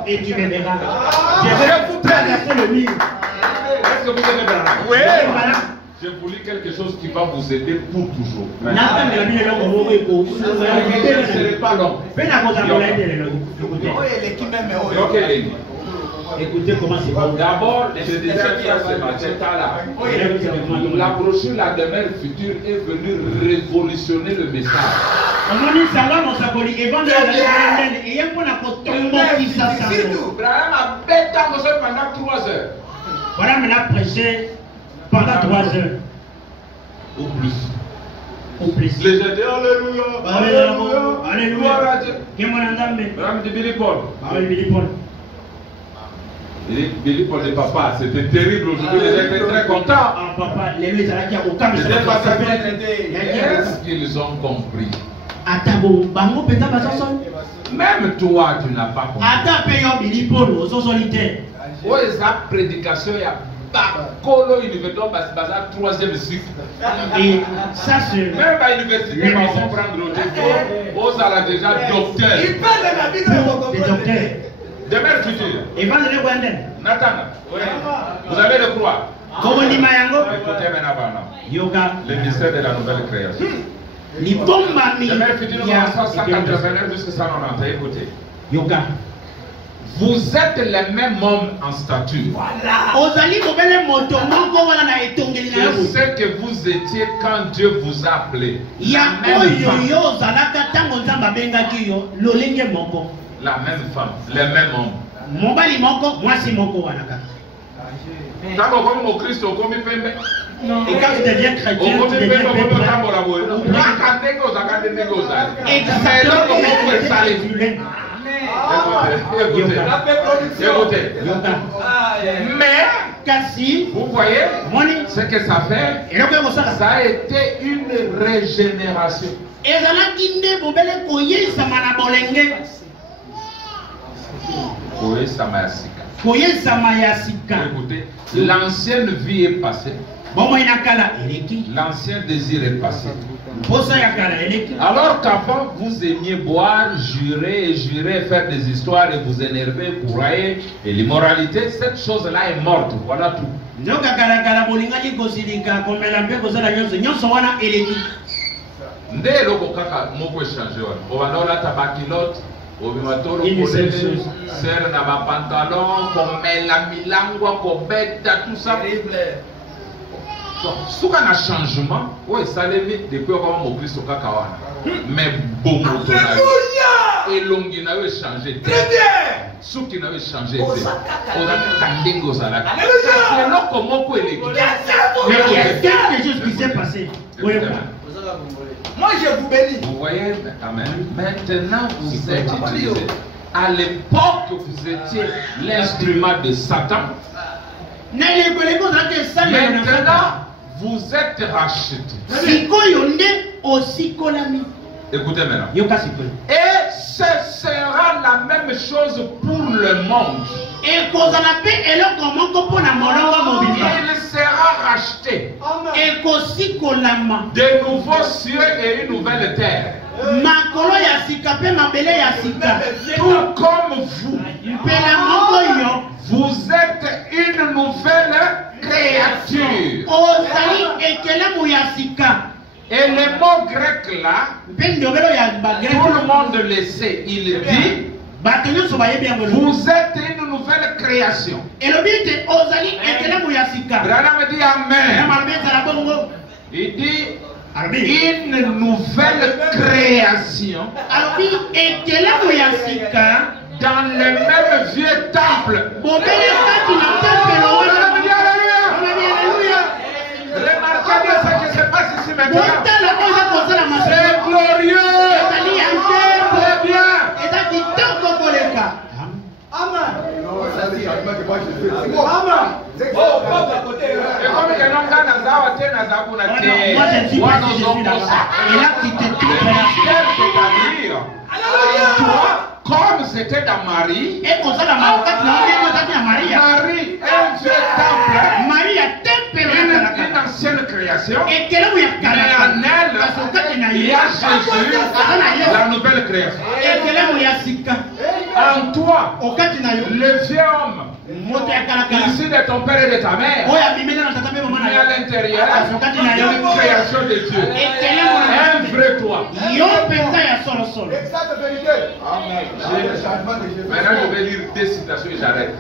Et tu me verras. Je vais vous traverser le mur. Est-ce que vous aimez bien? Oui. Je vous lis quelque chose qui va vous aider pour toujours. Ne serait pas long. Écoutez comment c'est bon. D'abord, je disais ce matin-là, la brochure La Demeure Future est venue révolutionner le message. Braham a bêté pendant 3 heures. Voilà, maintenant prêché pendant 3 heures. Ou plus. Ou plus. Les gens disent Alléluia. Alléluia. Alléluia. Braham dit Billy Paul. Billy Paul. Billy Paul de papa, c'était terrible aujourd'hui, les gens étaient très contents. Ah, papa, les gens qui ont aucun Est-ce qu'ils ont compris? Même toi, tu n'as pas compris. Où est la prédication? Il y a Bakolo Université, c'est 3e cycle. Et ça, c'est. Même à l'université, ils vont prendre le dépôt. Vous allez déjà docteur. Il parle de la vie de des docteurs. Demeure future. Et va donner quoi? Nathan, vous allez le croire. Comment dit Mayango? Écoutez maintenant. Yoga. Le mystère de la nouvelle création. Les bombes à Demeure future, 1989 jusqu'à 190. Écoutez. Yoga. Vous êtes les mêmes hommes en stature. Je sais que vous étiez quand Dieu vous a appelé. La même femme, les mêmes hommes. Et quand tu deviens chrétien, tu deviens mais vous voyez ce que ça fait. Ça a été une régénération. Écoutez, l'ancienne vie est passée. L'ancien désir est passé. Alors qu'avant vous aimiez boire, jurer et jurer, faire des histoires et vous énerver, courailler et l'immoralité, cette chose-là est morte. Voilà tout. Serre na ba pantalon, komela milangwa, kobeta, tout ça. Souka na changement, ouais, ça levé depuis qu'on m'a Christ au kakawana. Mais bon, et longi n'a eu changé. Très bien. Souki n'a eu changé. On a tandingo ça. C'est là comment quoi il est. Mais il y a quelque chose qui s'est passé. Moi je vous bénis. Vous voyez, amen. Maintenant vous êtes utilisé. À l'époque vous étiez l'instrument de Satan. Maintenant vous êtes rachetés. Écoutez maintenant. Et ce sera la même chose pour le monde. Il sera racheté. De nouveaux cieux et une nouvelle terre. Tout comme vous. Vous êtes une nouvelle créature. Et le mot grec là, tout le monde le sait, il dit vous êtes une nouvelle création. Branham dit amen. Il dit une nouvelle création dans le même vieux temple. Remarquez bien ce qui se passe ici maintenant. C'est glorieux. C'est bien. Comme c'était dans Marie, Marie, un vieux temple, une ancienne création, mais en elle, il y a Jésus, la nouvelle création. En toi, le vieux homme, issu de ton père et de ta mère, mais à l'intérieur, une création de Dieu, un vrai toi. Maintenant, je vais lire deux citations et j'arrête.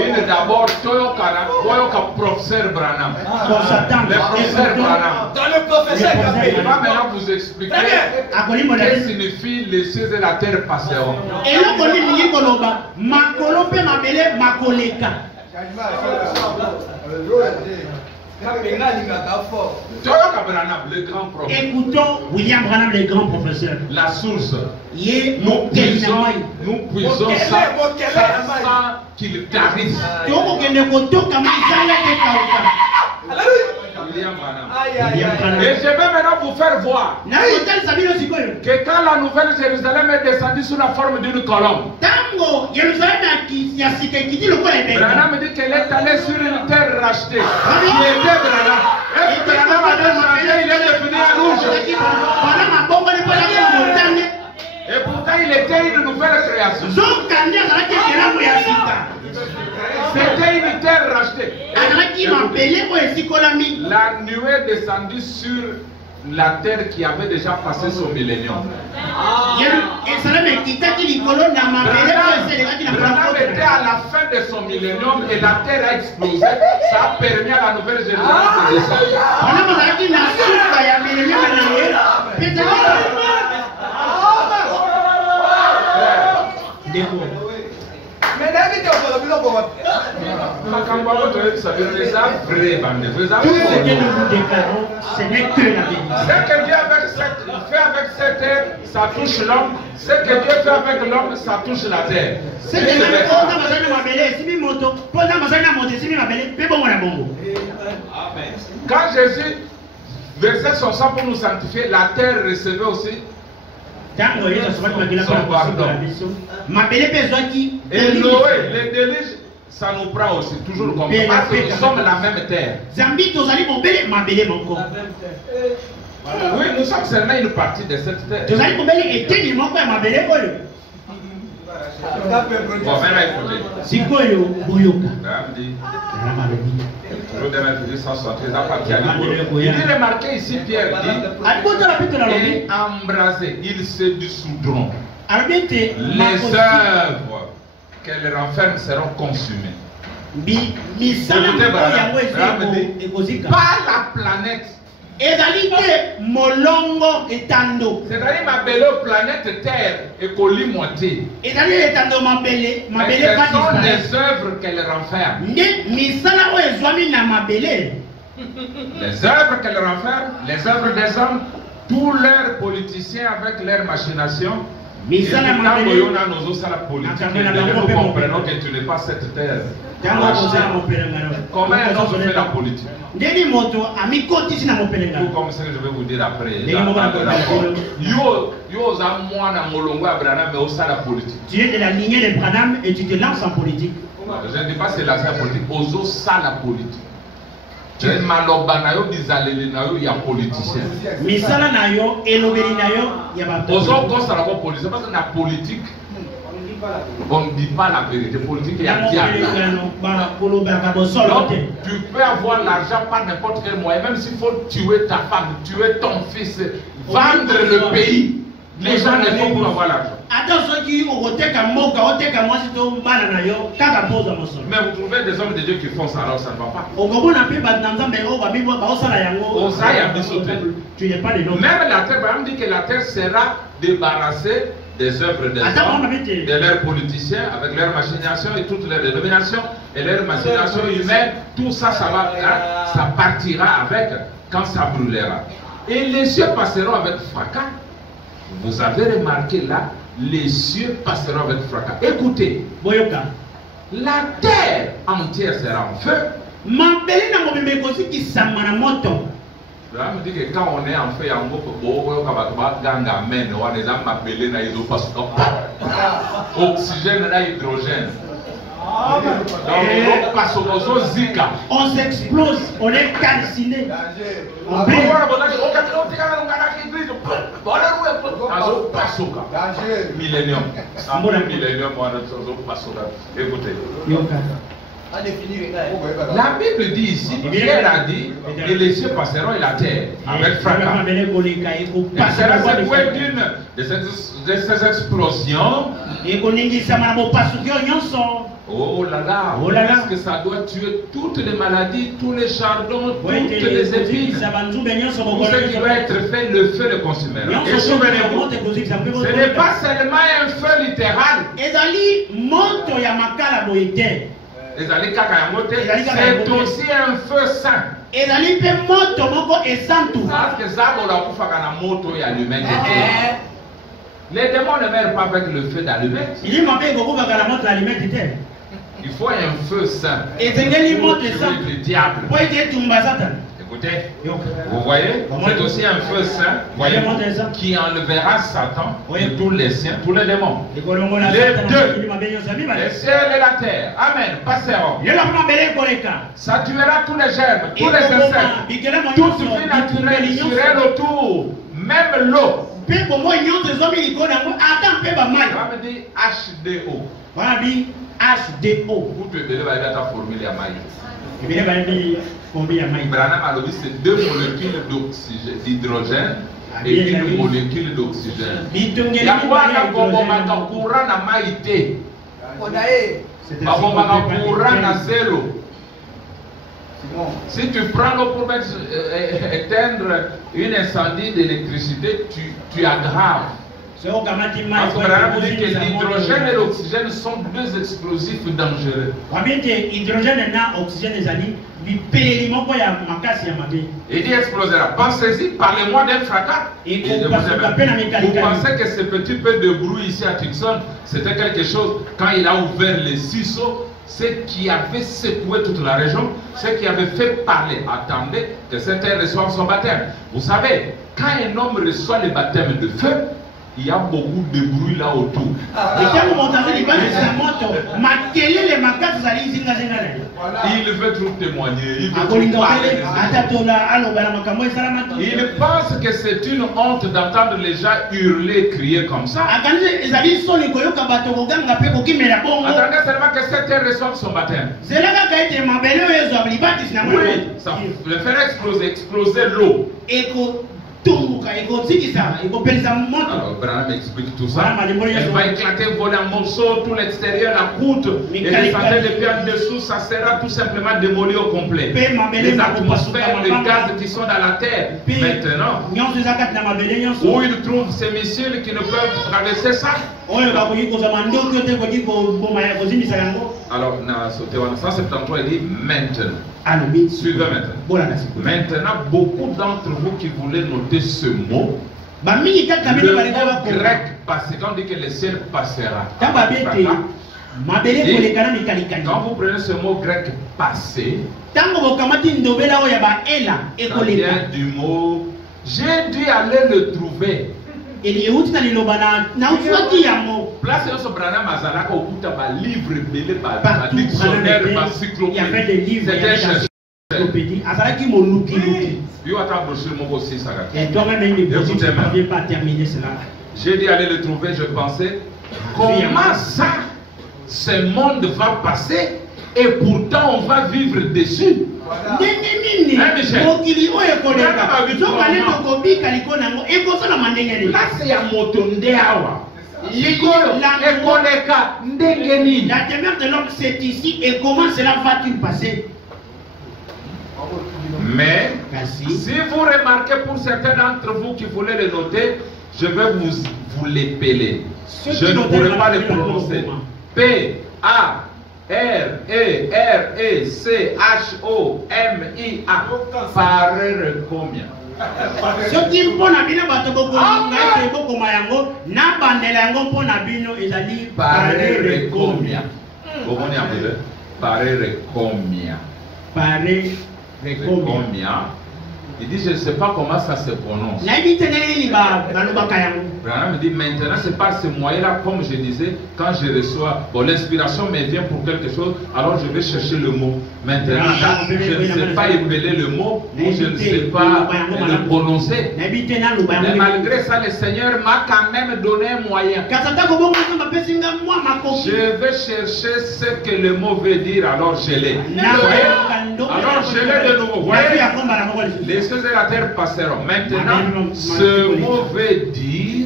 Une d'abord, Toyoka professeur Branham. Le professeur Branham. Dans le professeur il va maintenant vous expliquer ce que signifie les cieux et la terre passeront. Le grand prophète. Écoutons William Branham, le grand professeur. La source. Nous puisons ça sans qu'il tarisse. William Branham. Et je vais maintenant vous faire voir que quand la nouvelle Jérusalem est descendue sous la forme d'une colombe, Branham dit qu'elle est allée sur une terre rachetée qui était Branham. Et Branham a changé, il est devenu rouge. Et pourtant il était une nouvelle création. C'était une terre rachetée. La nuée est descendue sur la terre qui avait déjà passé son millénium. Branham était à la fin de son millénium et la terre a explosé. Ça a permis à la nouvelle génération de descendre. Mais David, tout ce que nous vous déclarons, ce n'est que la vérité. Ce que Dieu fait avec cette terre, ça touche l'homme. Ce que Dieu fait avec l'homme, ça touche la terre. Quand Jésus versait son sang pour nous sanctifier, la terre recevait aussi son pardon. Et Noé, les déluges, ça nous prend aussi, toujours comme ça, parce que nous sommes la même terre. Oui, nous sommes seulement une partie de cette terre. Bon, maintenant écoutez. Il dit, remarquez ici, Pierre dit, et embrasé, il se dissoudront. Les œuvres qu'elles renferment seront consumées. Pas la planète. C'est-à-dire ma belle planète Terre et colis moitié. Mais ce sont les œuvres qu'elle renferme. Les œuvres qu'elle renferme, les œuvres des hommes, tous leurs politiciens avec leurs machinations. Et nous comprenons que tu n'es pas cette terre. Comment est-ce qu'on fait la politique? Tout comme ça que je vais vous dire après. Tu es de la lignée de Branham et tu te lances en politique. Je ne dis pas c'est la politique. Ozo ça la politique. Il y a politicien. Ozo ça la politique parce que la politique. On ne dit pas la vérité. Politique, il y a diable. Donc, tu peux avoir l'argent par n'importe quel moyen, même s'il faut tuer ta femme, tuer ton fils, vendre le pays. Les gens ne font pour avoir l'argent. Mais vous trouvez des hommes de Dieu qui font ça, alors ça ne va pas. Même la terre, on dit que la terre sera débarrassée des œuvres des hommes, de leurs politiciens, avec leurs machinations et toutes leurs dénominations et leurs machinations humaines, tout ça, ça partira avec quand ça brûlera. Et les cieux passeront avec fracas. Vous avez remarqué là, les cieux passeront avec fracas. Écoutez, la terre entière sera en feu. Là, me dit que quand on est en feu, oxygène et hydrogène. On s'explose, on est calciné. Millénium. Écoutez. La Bible dit ici, Pierre a dit, et les cieux passeront et la terre avec fracas. Et sera secouée d'une de ces explosions. Oh là là, parce que ça doit tuer toutes les maladies, tous les chardons, toutes les épines. Tout ce qui va être fait, le feu le consumera. Et souvenez-vous, ce n'est pas seulement un feu littéral. C'est aussi un feu saint. Les démons ne meurent pas avec le feu d'allumette. Il faut un feu saint. Le diable. Écoutez, vous voyez, c'est aussi un feu saint qui enlèvera Satan et tous les siens, tous les démons. Les deux, le ciel et la terre, amen, passeront. Ça tuera tous les germes, tous les insectes, toute vie naturelle sur autour, même l'eau. Ça veut dire HDO. HDO. Vous te devez aller à ta formule à maïs. Branham a dit c'est 2 molécules d'hydrogène et une molécule d'oxygène. Il y a quoi courant na maïté? Courant na zéro. Si tu prends l'eau pour éteindre un incendie d'électricité, tu aggraves. Parce que Branham dit que l'hydrogène et l'oxygène sont 2 explosifs dangereux. Il dit explosera. Pensez-y, parlez-moi d'un fracas. Vous pensez que ce petit peu de bruit ici à Tucson, c'était quelque chose, quand il a ouvert les ciseaux, ce qui avait secoué toute la région, ce qui avait fait parler. Attendez que cet homme reçoive son baptême. Vous savez, quand un homme reçoit le baptême de feu, il y a beaucoup de bruit là autour. Il veut trop témoigner. Il veut trop parler. Il pense que c'est une honte d'entendre les gens hurler, crier comme ça. Attendez seulement que cet homme reçoive son baptême. Oui, ça le faire exploser l'eau. Alors Branham explique tout ça. Elle va éclater, voler en morceaux, tout l'extérieur, la croûte, et les centaines de pieds en dessous, ça sera tout simplement démoli au complet. Les atmosphères, les gaz qui sont dans la terre, maintenant, où ils trouvent ces missiles qui ne peuvent traverser ça? Alors, dans 173, il dit maintenant. Suivez maintenant. Maintenant, beaucoup d'entre vous qui voulez noter ce mot, le mot grec, parce qu'on dit que le ciel passera. Quand vous prenez ce mot grec passé, ça vient du mot j'ai dû aller le trouver. Place sur Branham Azalaka au bout d'un livre belé par dictionnaire, par cyclopédie. Il y avait des livres, il y avait des encyclopédies. Azalaki mon looky. Yo attends brochure mon aussi ça. Et toi-même il ne parvient pas à terminer cela. J'ai dit aller le trouver, je pensais comment ça ce monde va passer et pourtant on va vivre dessus. Là c'est à Motondéawa. La demeure de l'homme c'est ici et comment cela va-t-il passer? Mais si vous remarquez pour certains d'entre vous qui voulez le noter, je vais vous l'épeler. Je ne pourrai pas le prononcer. P-A R-E-R-E-C-H-O-M-I-A. Parere combien? Ce qui mpona bino bato bokolinga ete bokoma yango na bandela yango mpona bino ezali parere combien? Bomoni abuze parere combien? Parere combien? Il dit je ne sais pas comment ça se prononce. Branham me dit maintenant c'est par ce moyen-là, comme je disais, quand je reçois, bon l'inspiration me vient pour quelque chose, alors je vais chercher le mot. Maintenant, je ne sais pas épeler le mot ou je ne sais pas le prononcer. Mais malgré ça, le Seigneur m'a quand même donné un moyen. Je vais chercher ce que le mot veut dire, alors je l'ai. Alors je l'ai de nouveau. Les cieux et la terre passeront. Maintenant, ce mot veut dire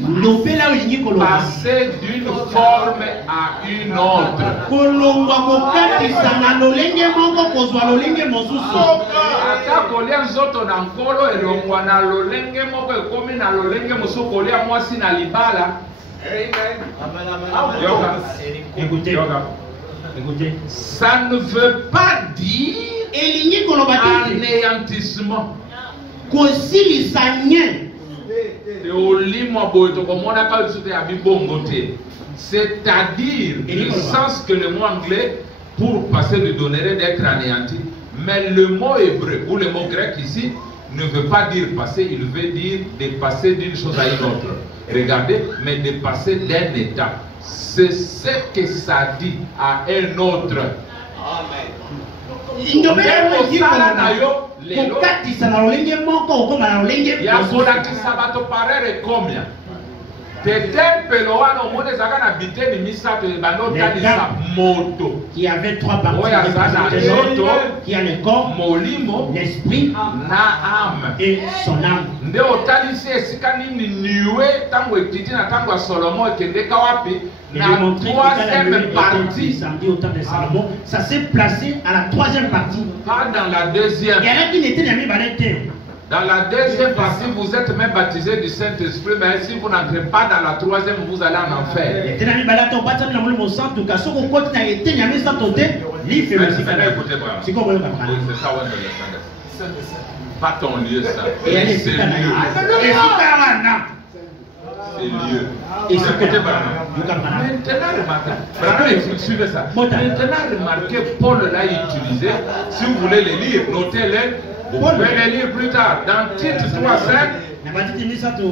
passer d'une forme à une autre. Akakolia nzoto na nkolo elongwa na lolenge moko ekomi na lolenge mosusu kolia mwasi na libala. Écoutez. Ça ne veut pas dire anéantissement. C'est-à-dire le sens que le mot anglais pour passer lui donnerait d'être anéanti. Mais le mot hébreu ou le mot grec ici ne veut pas dire passer, il veut dire de passer d'une chose à une autre. Regardez, mais de passer d'un état. C'est ce que ça dit à un autre. Amen. qui avait 3 parties, qui a le corps, l'esprit et son âme. La troisième partie, samedi au temps de Salomon, ça s'est placé à la 3e partie. Pas dans la deuxième. Dans la deuxième partie, vous êtes même baptisé du Saint-Esprit, mais si vous n'entrez pas dans la 3e, vous allez en enfer. Pas ton lieu, ça. C'est lieu. Maintenant, remarquez, Paul l'a utilisé. Si vous voulez les lire, notez-les. Vous pouvez les lire plus tard. Dans Tite 3:5,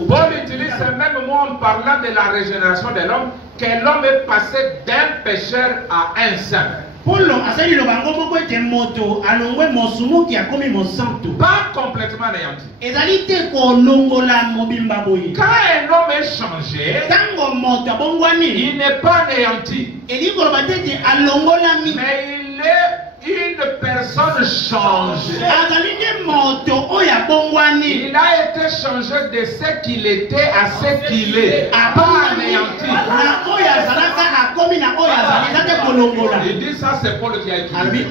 Paul utilise ce même mot en parlant de la régénération de l'homme, que l'homme est passé d'un pécheur à un saint. Pas complètement anéanti. Quand un homme est changé, il n'est pas anéanti, mais il est une personne changée. Il a été changé de ce qu'il était à ce qu'il est. Pas anéanti. Il dit ça, c'est Paul qui a utilisé.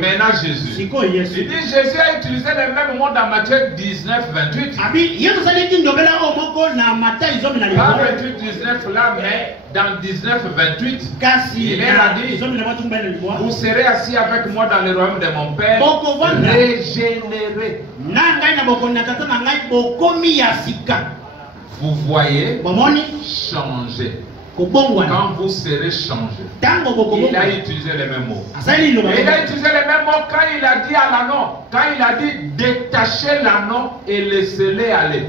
Maintenant Jésus. Il dit Jésus a utilisé le même mot dans Matthieu 19:28. Pas 28:19 là, mais dans 19:28. Il a dit, vous serez assis avec moi dans le royaume de mon Père, régénéré. Vous voyez, changer. Quand vous serez changé. Il a utilisé les mêmes mots. Il a utilisé les mêmes mots quand il a dit à l'anneau. Quand il a dit détachez l'anneau et laissez-les aller.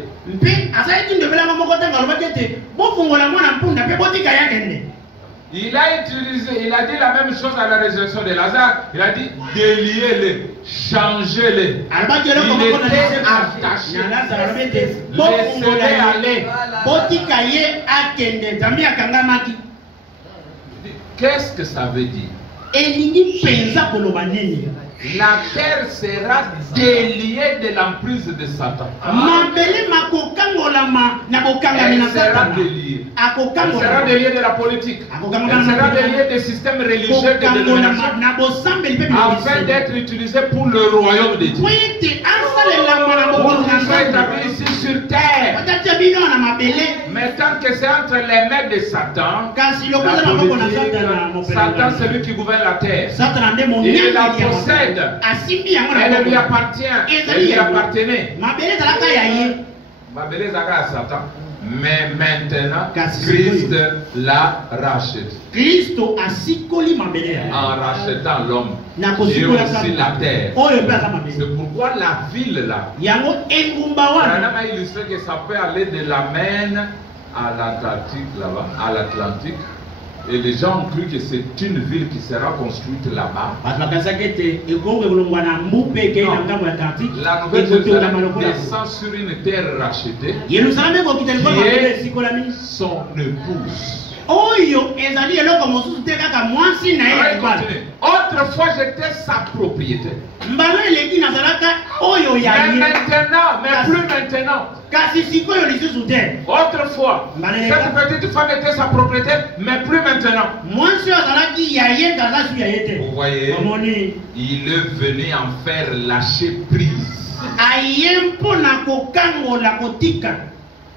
Il a dit la même chose à la résurrection de Lazare. Il a dit déliez-les, changez-les. Il était attaché. Laissez-les aller. Qu'est-ce que ça veut dire? La terre sera déliée de l'emprise de Satan. Elle sera déliée. Elle sera déliée de la politique. Elle sera déliée des systèmes religieux de dénomination afin d'être utilisée pour le royaume de Dieu. Pour nous établir ici sur terre. Mais tant que c'est entre les mains de Satan, Satan c'est lui qui gouverne la terre. Il la possède. Elle lui appartient. Elle lui appartenait. À Satan. Mais maintenant, Christ l'a racheté. En rachetant l'homme et aussi la terre. C'est pourquoi la ville là, on a illustré que ça peut aller de la Maine à l'Atlantique là-bas, à l'Atlantique. Et les gens ont cru que c'est une ville qui sera construite là-bas. La nouvelle Jérusalem descend sur une terre rachetée qui est son épouse. Autrefois j'étais sa propriété. Mais maintenant, mais plus maintenant. Autrefois, cette petite femme était sa propriété, mais plus maintenant. Vous voyez, il est venu en faire lâcher prise.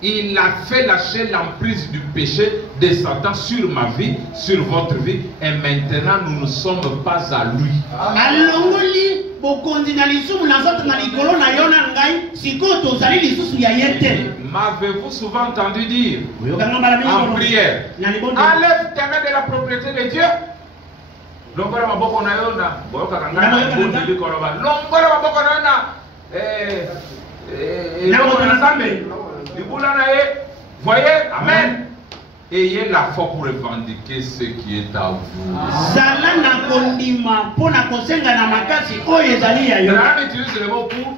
Il a fait lâcher l'emprise du péché de Satan sur ma vie, sur votre vie, et maintenant nous ne sommes pas à lui. M'avez-vous souvent entendu dire en prière, enlève tes mains de la propriété de Dieu? Voyez, amen. Ayez la foi pour revendiquer ce qui est à vous. On utilise le mot pour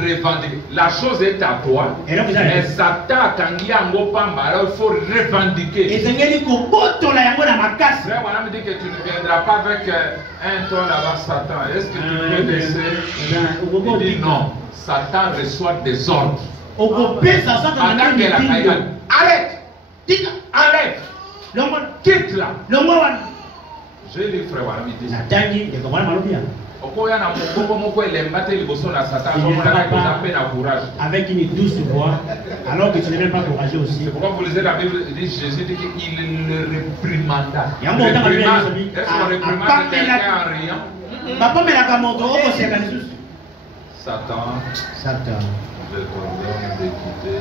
revendiquer. La chose est à toi, mais Satan alors il faut revendiquer. Frère, on me dit que tu ne viendras pas avec un ton là-bas, Satan. Est-ce que tu peux laisser? Il dit non. Satan reçoit des ordres. Arrête! Arrête! Quitte là! Je dis frère, on me dit. Avec une douce voix, alors que tu n'es même pas courageux aussi. C'est pourquoi vous lisez la Bible, Jésus dit qu'il le réprimanda. Est-ce qu'on réprimande quelqu'un en riant? Satan, je t'ordonne de quitter.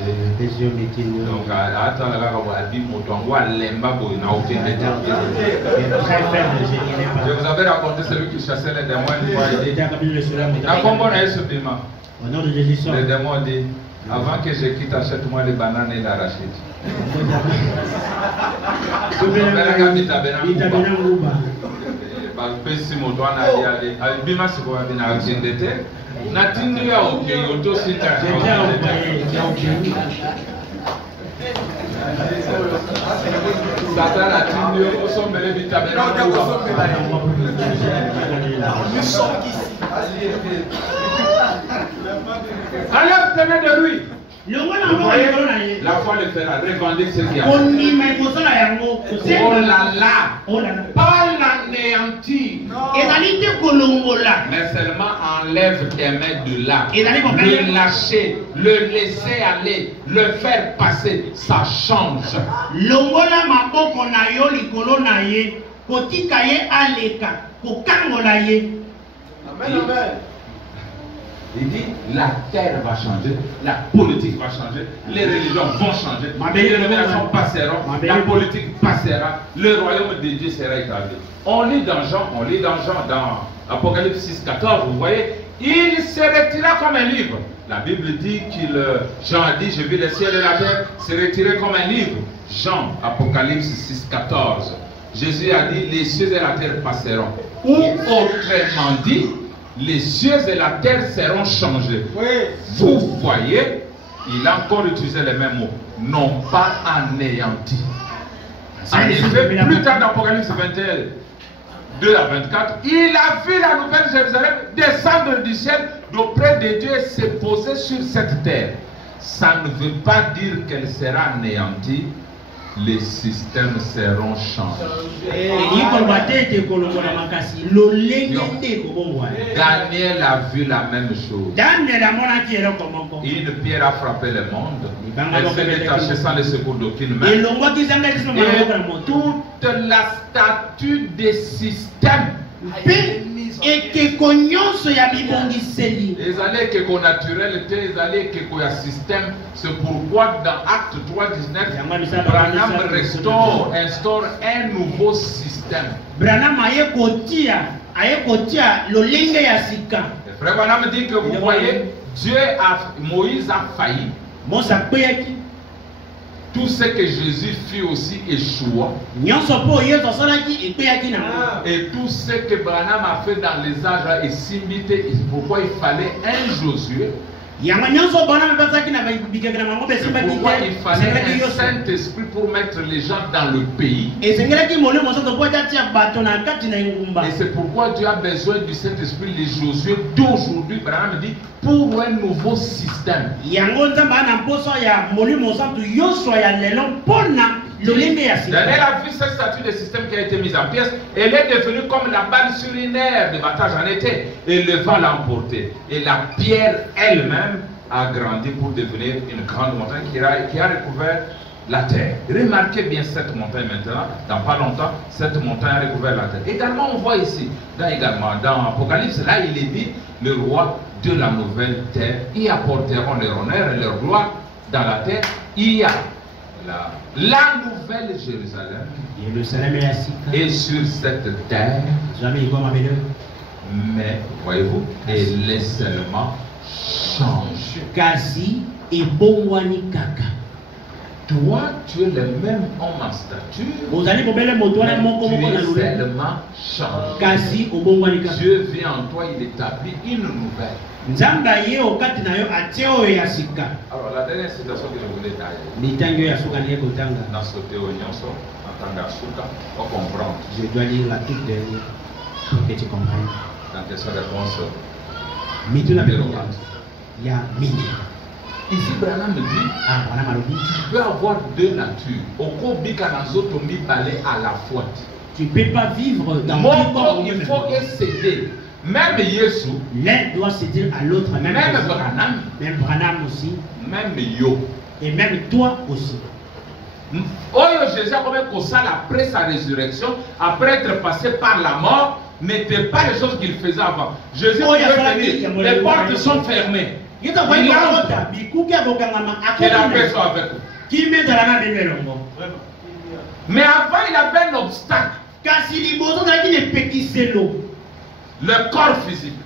Donc, attends, je vous avais raconté celui qui chassait les démons. Au nom de Jésus, le démon dit, avant que je quitte, achète-moi des bananes et d'arachide. Enlève tes mains de lui. Vous voyez, la foi le fera, revendique ce qu'il y a. Oh là là, pas l'anéantir, mais seulement enlève tes mains de là. Le lâcher, le laisser aller, le faire passer, ça change. Amen. Il dit la terre va changer, la politique va changer, les religions vont changer, les révélations passeront, la politique passera, le royaume de Dieu sera établi. On lit dans Jean, dans Apocalypse 6,14, vous voyez, il se retira comme un livre. La Bible dit Jean a dit, je vis le ciel et la terre se retirer comme un livre. Jean, Apocalypse 6,14. Jésus a dit, les cieux et la terre passeront. Ou autrement dit, les cieux et la terre seront changés. Oui. Vous voyez, il a encore utilisé les mêmes mots. Non pas anéantis. En effet, plus tard dans Apocalypse 21, 2 à 24, il a vu la nouvelle Jérusalem descendre du ciel d'auprès de Dieu et se poser sur cette terre. Ça ne veut pas dire qu'elle sera anéantie. Les systèmes seront changés. Daniel a vu la même chose. Une pierre a frappé le monde. Elle s'est détachée sans le secours d'aucune main. Et toute la statue des systèmes. Et que cognos ya bibongiseli. Ils allaient que qu'on naturel, ils allaient que qu'on système. C'est pourquoi dans Acte 3:19, Branham instaure un nouveau système. Branham aye kotia lolenge ya sika. Frère Branham dit que vous voyez, Moïse a failli. Tout ce que Jésus fit aussi échoua. Et tout ce que Branham a fait dans les âges est simité. Pourquoi il fallait un Josué. Pourquoi il fallait un Saint-Esprit pour mettre les gens dans le pays. Et c'est pourquoi Dieu a besoin du Saint-Esprit, les Josué d'aujourd'hui. Branham dit pour un nouveau système. Daniel a vu cette statue de système qui a été mise en pièce. Elle est devenue comme la balle sur une aire de bataille en été. Et le vent l'a emportée. Et la pierre elle-même a grandi pour devenir une grande montagne qui a recouvert la terre. Remarquez bien cette montagne maintenant. Dans pas longtemps, cette montagne a recouvert la terre. Également, on voit ici, dans Apocalypse, là il est dit, le roi de la nouvelle terre, y apporteront leur honneur et leur gloire dans la terre. Il y a la nouvelle Jérusalem et sur cette terre, mais voyez-vous, elle est seulement change. Toi, tu es le même homme en stature, mais tu es seulement changé. Dieu vient en toi, il établit une nouvelle. Alors la dernière citation que je voulais tailler. Pour comprendre. Je dois lire la toute dernière pour que tu comprennes. Dans tes réponses. Il y a mille. Ici, Branham me dit, tu peux avoir deux natures. À la fois. Tu ne peux pas vivre dans le corps. Il faut céder. Même Yesu. L'un doit céder à l'autre. Même Branham. Même Branham aussi. Même Yo. Et même toi aussi. Jésus, après sa résurrection, après être passé par la mort, n'était pas les choses qu'il faisait avant. Jésus pouvait venir, les portes sont fermées. Que la paix soit avec vous. Mais avant, il avait un obstacle. Le corps physique.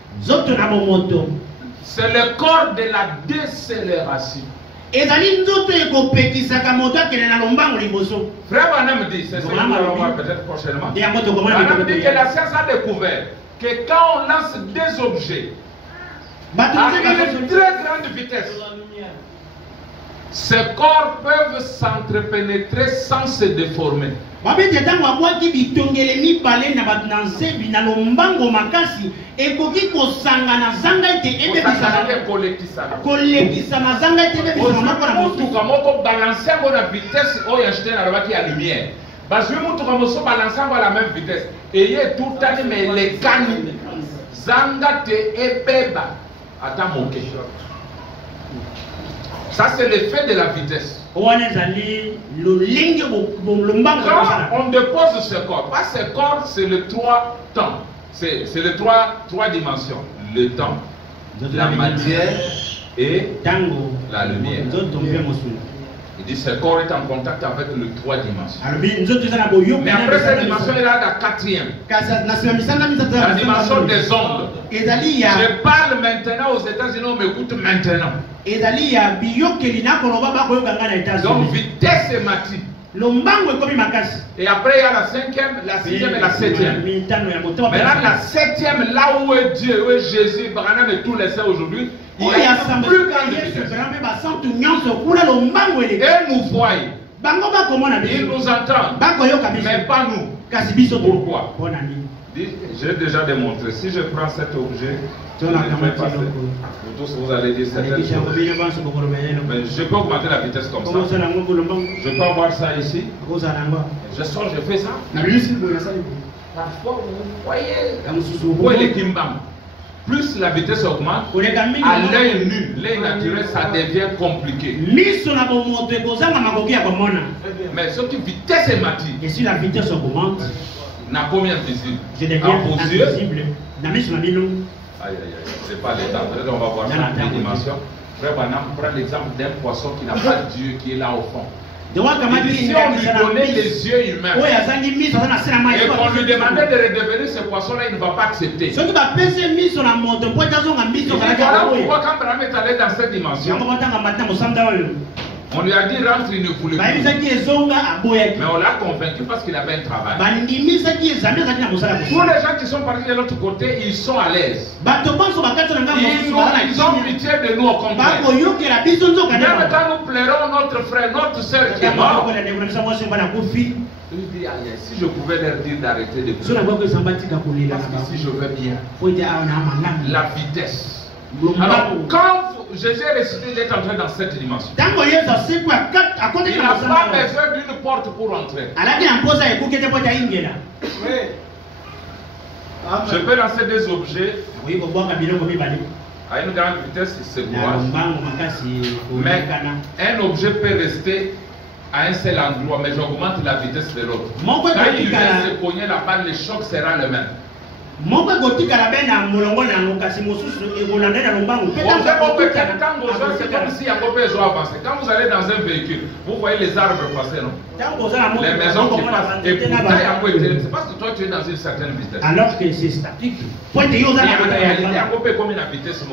C'est le corps de la décélération. Frère Branham dit, c'est ce que nous allons voir peut-être prochainement. Branham dit que la science a découvert que quand on lance des objets à une très grande vitesse, ces corps peuvent s'entrepénétrer sans se déformer. Ça, c'est l'effet de la vitesse. Quand on dépose ce corps, pas ce corps, c'est le trois temps. C'est le trois dimensions. Le temps, la matière et la lumière. Il dit ce corps est en contact avec le trois dimensions. Mais après cette dimension, il y a la quatrième. La dimension des ondes. Je parle maintenant aux États-Unis, on m'écoute maintenant. Donc vitesse et matière. Et après il y a la cinquième, la sixième et la septième. Maintenant la septième, là où est Dieu, où est Jésus, Branham et tous les saints aujourd'hui, il y a plus grande vitesse. Et nous voyons. Ils nous entendent. Mais pas nous. Pourquoi? J'ai déjà démontré. Si je prends cet objet, vous allez dire certaines choses. Mais je peux augmenter la vitesse comme ça. Je peux avoir ça ici. Je sors, je fais ça. Parfois, vous voyez les kimbam. Plus la vitesse augmente, à l'œil nu, l'œil naturel, ça devient compliqué. Mais sauf que vitesse est matière. Et si la vitesse augmente, n'a combien visible? Je deviens invisible. C'est pas l'état. Peut-être on va voir ça en deux dimensions. Frère Branham prend l'exemple d'un poisson qui n'a pas Dieu, qui est là au fond. Si on lui donnait les yeux humains et qu'on lui demandait de redevenir ce poisson-là, il ne va pas accepter. Voilà pourquoi quand Branham est allé dans cette dimension, on lui a dit rentre, il ne voulait plus. Mais on l'a convaincu parce qu'il avait un travail. Tous les gens qui sont partis de l'autre côté, ils sont à l'aise. Ils ont pitié de nous au contraire. Même quand nous pleurons notre frère, notre soeur qui est mort, il dit si je pouvais leur dire d'arrêter de pleurer. Parce que si je veux bien, la vitesse. Alors, quand Jésus est ressuscité, il est entré dans cette dimension. Il n'a pas besoin d'une porte pour entrer. Je peux lancer des objets à une grande vitesse, il se broie. Mais un objet peut rester à un seul endroit, mais j'augmente la vitesse de l'autre. Quand il vient se cogner la balle, le choc sera le même. Quand vous allez dans un véhicule, vous voyez les arbres passer, non? Les maisons qui passent. Et pourtant, c'est parce que toi tu es dans une certaine vitesse. Alors que c'est statique. En réalité, comme la vitesse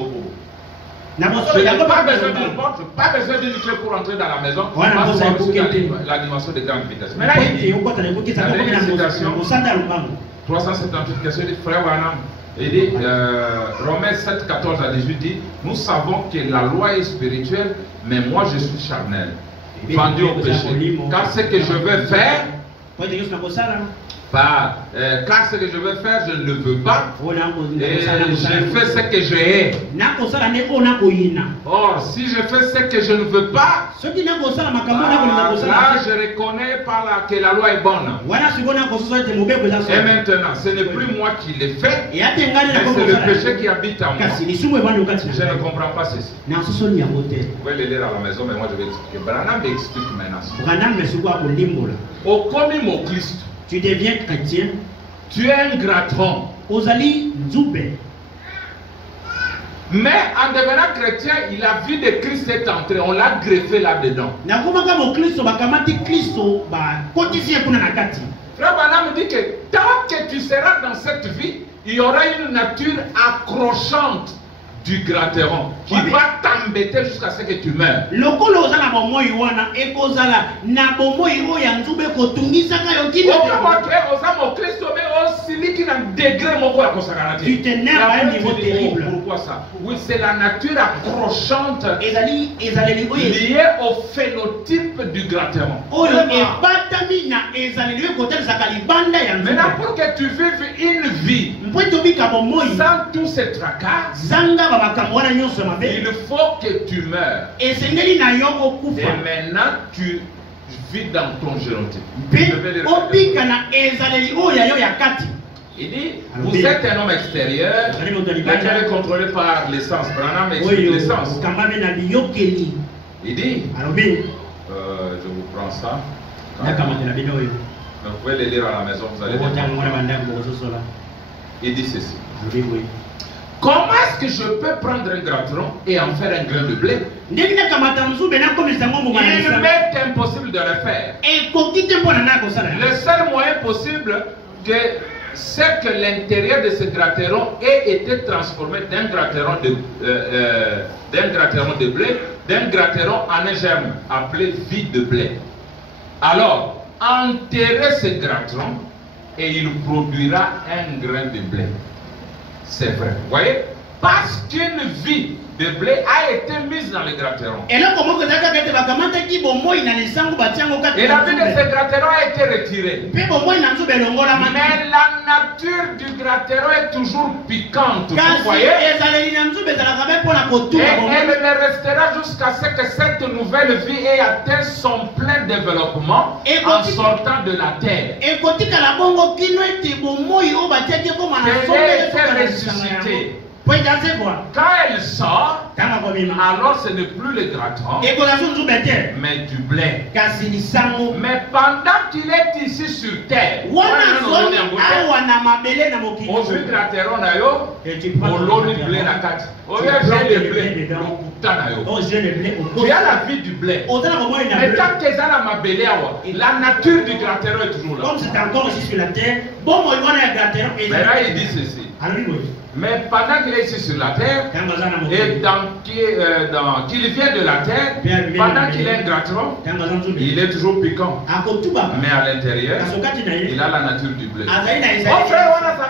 je n'ai pas besoin d'une porte, je n'ai pas besoin d'une clé pour entrer dans la maison. Parce que la dimension de grande vitesse. Mais là, il dit, 378 questions du frère Branham. Il dit, Romains 7, 14 à 18 dit, nous savons que la loi est spirituelle, mais moi je suis charnel, vendu au péché. Car ce que je veux faire, car ce que je veux faire, je ne le veux pas. Et je fais ce que je hais. Or, si je fais ce que je ne veux pas, là, je reconnais que la loi est bonne. Et maintenant, ce n'est plus moi qui l'ai fait, mais c'est le péché qui habite en moi. Je ne comprends pas ceci. Vous pouvez le lire à la maison, mais moi je vais expliquer. Branham m'explique maintenant. Au commis mon Christ. Tu deviens chrétien. Tu es un gratron. Ozali nzube. Mais en devenant chrétien, il a vu de Christ est entré. On l'a greffé là-dedans. Frère Branham dit que tant que tu seras dans cette vie, il y aura une nature accrochante du gratteron qui va t'embêter jusqu'à ce que tu meurs. Tu t'énerves à un niveau terrible. Pourquoi ça? Oui, c'est la nature accrochante liée au phénotype du gratteron. Maintenant, pour que tu vives une vie sans tous ces tracas, il faut que tu meurs. Et maintenant, tu vis dans ton génotype. Il dit, vous êtes un homme extérieur, lequel est contrôlé par l'essence. Branham explique l'essence. Il dit, je vous prends ça. Vous pouvez le lire à la maison, vous allez voir. Il dit ceci. Comment est-ce que je peux prendre un gratteron et en faire un grain de blé? Il m'est impossible de le faire. Le seul moyen possible, c'est que l'intérieur de ce gratteron ait été transformé d'un gratteron de blé, d'un gratteron en un germe appelé vie de blé. Alors, enterrez ce gratteron et il produira un grain de blé. C'est vrai. Vous voyez? Parce qu'une vie de blé a été mise dans le gratteron. Et la vie de ce gratteron a été retirée. Mais la nature du gratteron est toujours piquante. Vous voyez? Et elle ne restera jusqu'à ce que cette nouvelle vie ait atteint son plein développement en sortant de la terre. Elle est ressuscitée. Quand elle sort, alors ce n'est plus le gratteron, mais du blé. Mais pendant qu'il est ici sur terre, aujourd'hui gratteron na yo, oloni blé na kati. J'ai le blé, tu as la vie du blé. Mais tant que ça n'a ma belé, la nature du gratteron est toujours là. Comme c'est encore ici sur la terre, mais là il dit ceci. Mais pendant qu'il est ici sur la terre, et qu'il vient de la terre, pendant qu'il est un gratteron, il est toujours piquant. Mais à l'intérieur, il a la nature du blé. Oh frère, on a ça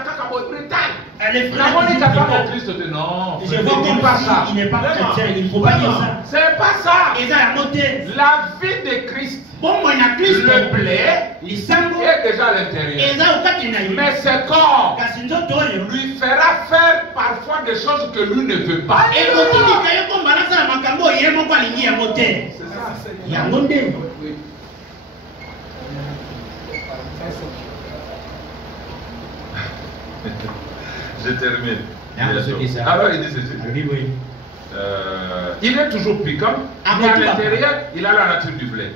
non, je ne dis pas ça. Il n'est pas chrétien, il ne faut pas dire ça. C'est pas ça. La vie de Christ, le blé, est déjà à l'intérieur. Mais ce corps lui fera faire parfois des choses que lui ne veut pas. Je termine. Alors il dit ceci. Il est toujours piquant, mais à l'intérieur, il a la nature du blé.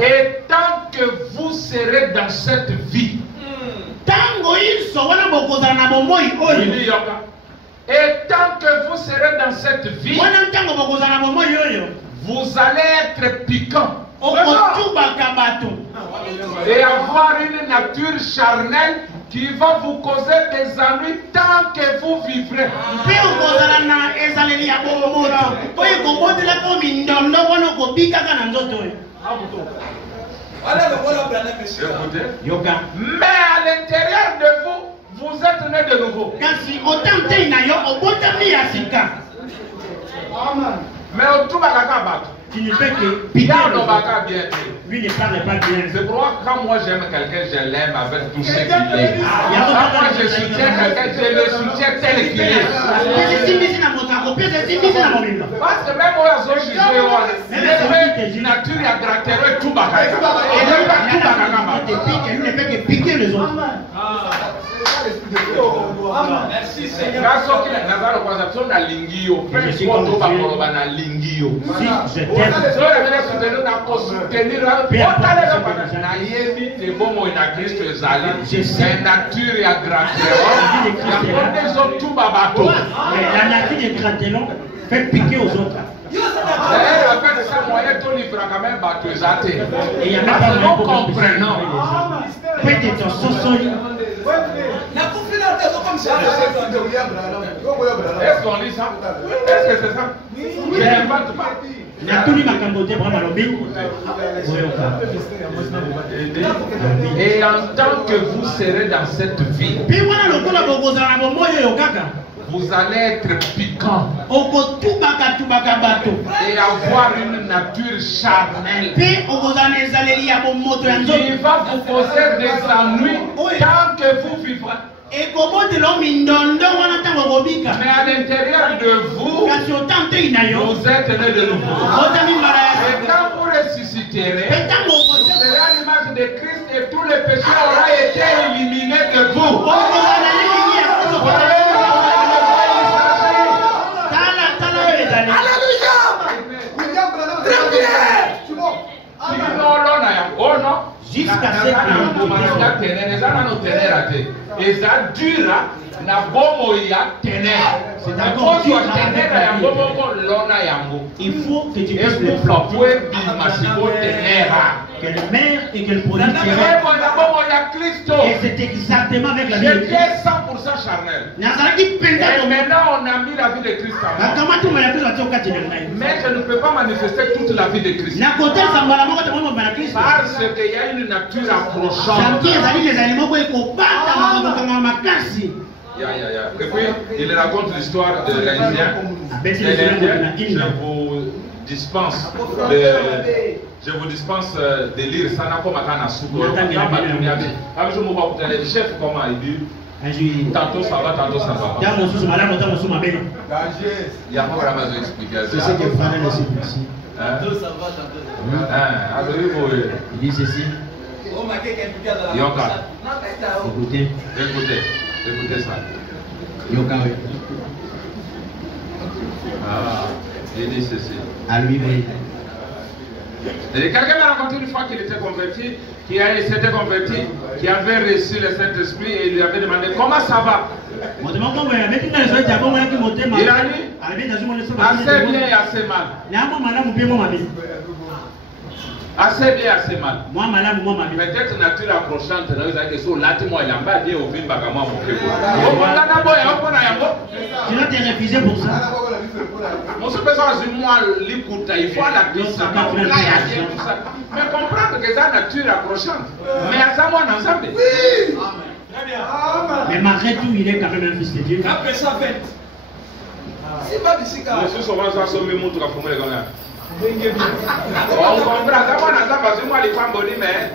Et tant que vous serez dans cette vie, et tant que vous serez dans cette vie, vous allez être piquant et avoir une nature charnelle qui va vous causer des ennuis tant que vous vivrez. Mais à l'intérieur de vous, vous êtes né de nouveau. Mais au tout tu ne fais que piquer bien. Lui ne parle pas bien. C'est pourquoi quand moi j'aime quelqu'un, je l'aime avec tout ce qu'il est. Quand moi je soutiens quelqu'un, je le soutiens tel qu'il est. Parce que même moi, je suis une nature à gratter tout bagaille. Il ne fait que piquer les autres. Merci Seigneur. La nature de Gratelon fait piquer aux autres. Et il n'y a même pas de comprenant. Peut-être sosoli. Est-ce qu'on lit ça? Est-ce que c'est ça? Je n'invente pas. Et en tant que vous serez dans cette vie, vous allez être piquant et avoir une nature charnelle qui va vous causer des ennuis tant que vous vivrez. Mais à l'intérieur de vous, vous êtes né de nouveau. Et quand vous ressusciterez, vous serez à l'image de Christ et tous les péchés auront été éliminés de vous. Jusqu'à ce que il faut que tu puisses le planter, que le maire et que le produit et c'est exactement avec la vie de Christ. 100% charnel. Et maintenant on a mis la vie de Christ en moi. Mais je ne peux pas manifester toute la vie de Christ. Parce qu'il y a une nature approchante. Et puis il raconte l'histoire de l'Indien. Je vous dispense de lire ça. Le chef, comment il dit? Tantôt ça va, tantôt ça va. Il y a pas vraiment d'explication. C'est ce que Frère le sait ici. Tantôt ça va, tantôt ça va. Il dit ceci. Écoutez ça. Il dit ceci. À lui, oui. Quelqu'un m'a raconté une fois qu'il était converti, qui s'était converti, qui avait reçu le Saint-Esprit et il lui avait demandé comment ça va. Il a dit assez bien et assez mal. Assez bien, assez mal. Peut-être nature approchante, vous avez dit sur l'attimo et l'amba dit au vin bagama mon frère. Tu vas te refuser pour ça. Mon besoin de moi l'écouter, il faut la glisse. Mais comprendre que c'est la nature approchante. Mais à ça moi ensemble. Mais malgré tout, il est quand même un fils de Dieu. Après ça, fête. C'est pas d'ici car. Je suis souvent ça sur mes mots pour former les gars. On comprend ça, moi parce que moi les femmes bonnes mais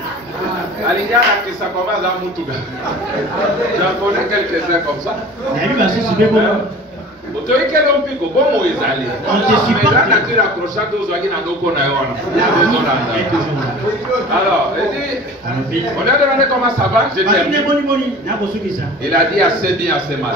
Alinga qui ça commence à Moutuga. J'en connais quelques-uns comme ça. Mais lui va se soulever bon. On te dit qu'elle pique au bon mot ils allaient. On te supporte. La nature approchante aux oies dans nos connaissances. Alors, on a demandé comment ça va. Il a dit assez bien, assez mal.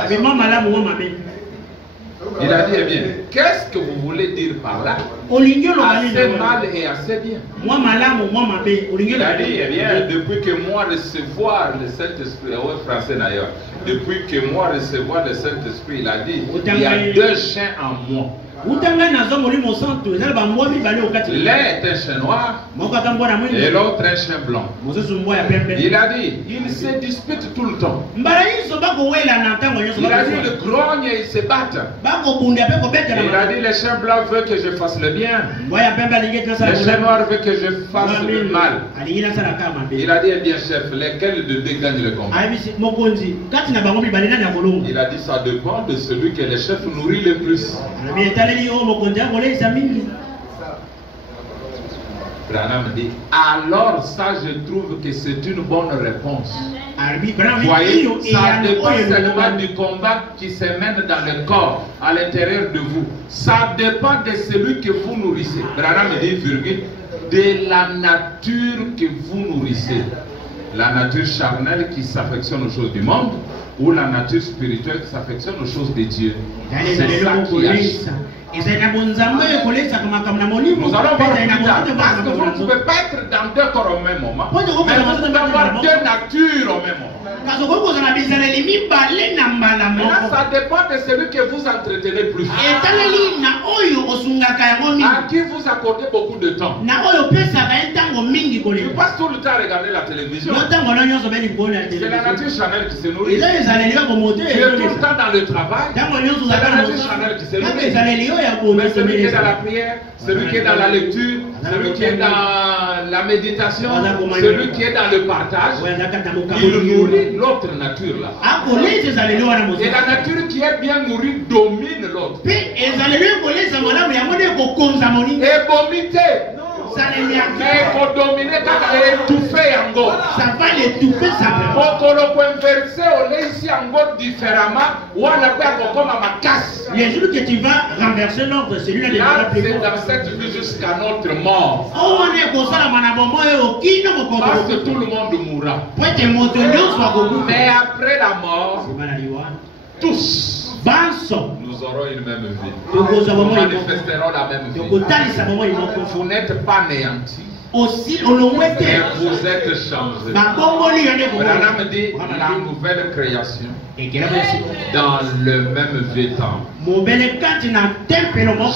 Il a dit, eh bien, qu'est-ce que vous voulez dire par là? Assez mal et assez bien. Il a dit, eh bien, depuis que moi recevoir le Saint-Esprit, français d'ailleurs, depuis que moi recevoir le Saint-Esprit, il a dit, il y a deux chiens en moi. L'un est un chien noir et l'autre un chien blanc. Il a dit, ils se disputent tout le temps. Il a dit, ils grognent et ils se battent. Il a dit, les chiens blancs veulent que je fasse le bien. Les chiens noirs veulent que je fasse le mal. Il a dit, eh bien chef, lesquels de deux gagnent le combat? Il a dit, ça dépend de celui que le chef nourrit le plus. Branham dit, alors ça je trouve que c'est une bonne réponse. Voyez, ça dépend seulement du combat qui se mène dans le corps, à l'intérieur de vous. Ça dépend de celui que vous nourrissez. Branham dit, virgule, de la nature que vous nourrissez. La nature charnelle qui s'affectionne aux choses du monde, ou la nature spirituelle qui s'affectionne aux choses de Dieu. C'est ça qui agit. Nous allons voir plus tard, parce que vous ne pouvez pas être dans deux corps au même moment, mais vous pouvez avoir deux natures au même moment. Maintenant, ça dépend de celui que vous entretenez plus. À qui vous accordez beaucoup de temps. Tu passes tout le temps à regarder la télévision. C'est la nature charnelle qui se nourrit. Tu es tout le temps dans le travail. C'est la nature charnelle qui se nourrit. Mais celui qui est dans la prière, celui qui est dans la lecture, celui qui est dans la méditation, celui qui est dans le partage, il nourrit l'autre nature là. Et la nature qui est bien nourrie domine l'autre. Et vomiter. Mais pour dominer, quand elle est étouffée en gros. Ça va l'étouffer simplement. Pour qu'on peut inverser, on est ici en gros différemment. Ou on a pas comme à ma casse. Les jours que tu vas renverser l'ordre, celui-là devra plus. C'est dans cette vie jusqu'à notre mort. Parce que tout le monde mourra. Mais après la mort, tous nous aurons une même vie. Nous manifesterons la même vie. Vous n'êtes pas néantis. Mais vous êtes changés. Branham dit la nouvelle création dans le même vieux temps.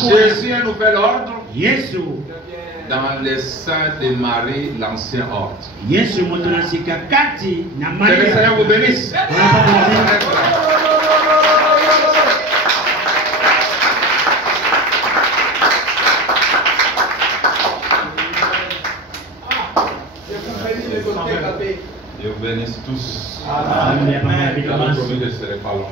Jésus un nouvel ordre dans les seins de Marie, l'ancien ordre. Que le Seigneur vous bénisse. Dieu bénisse tous. Amen. Nous avons promis que ce ne serait pas long.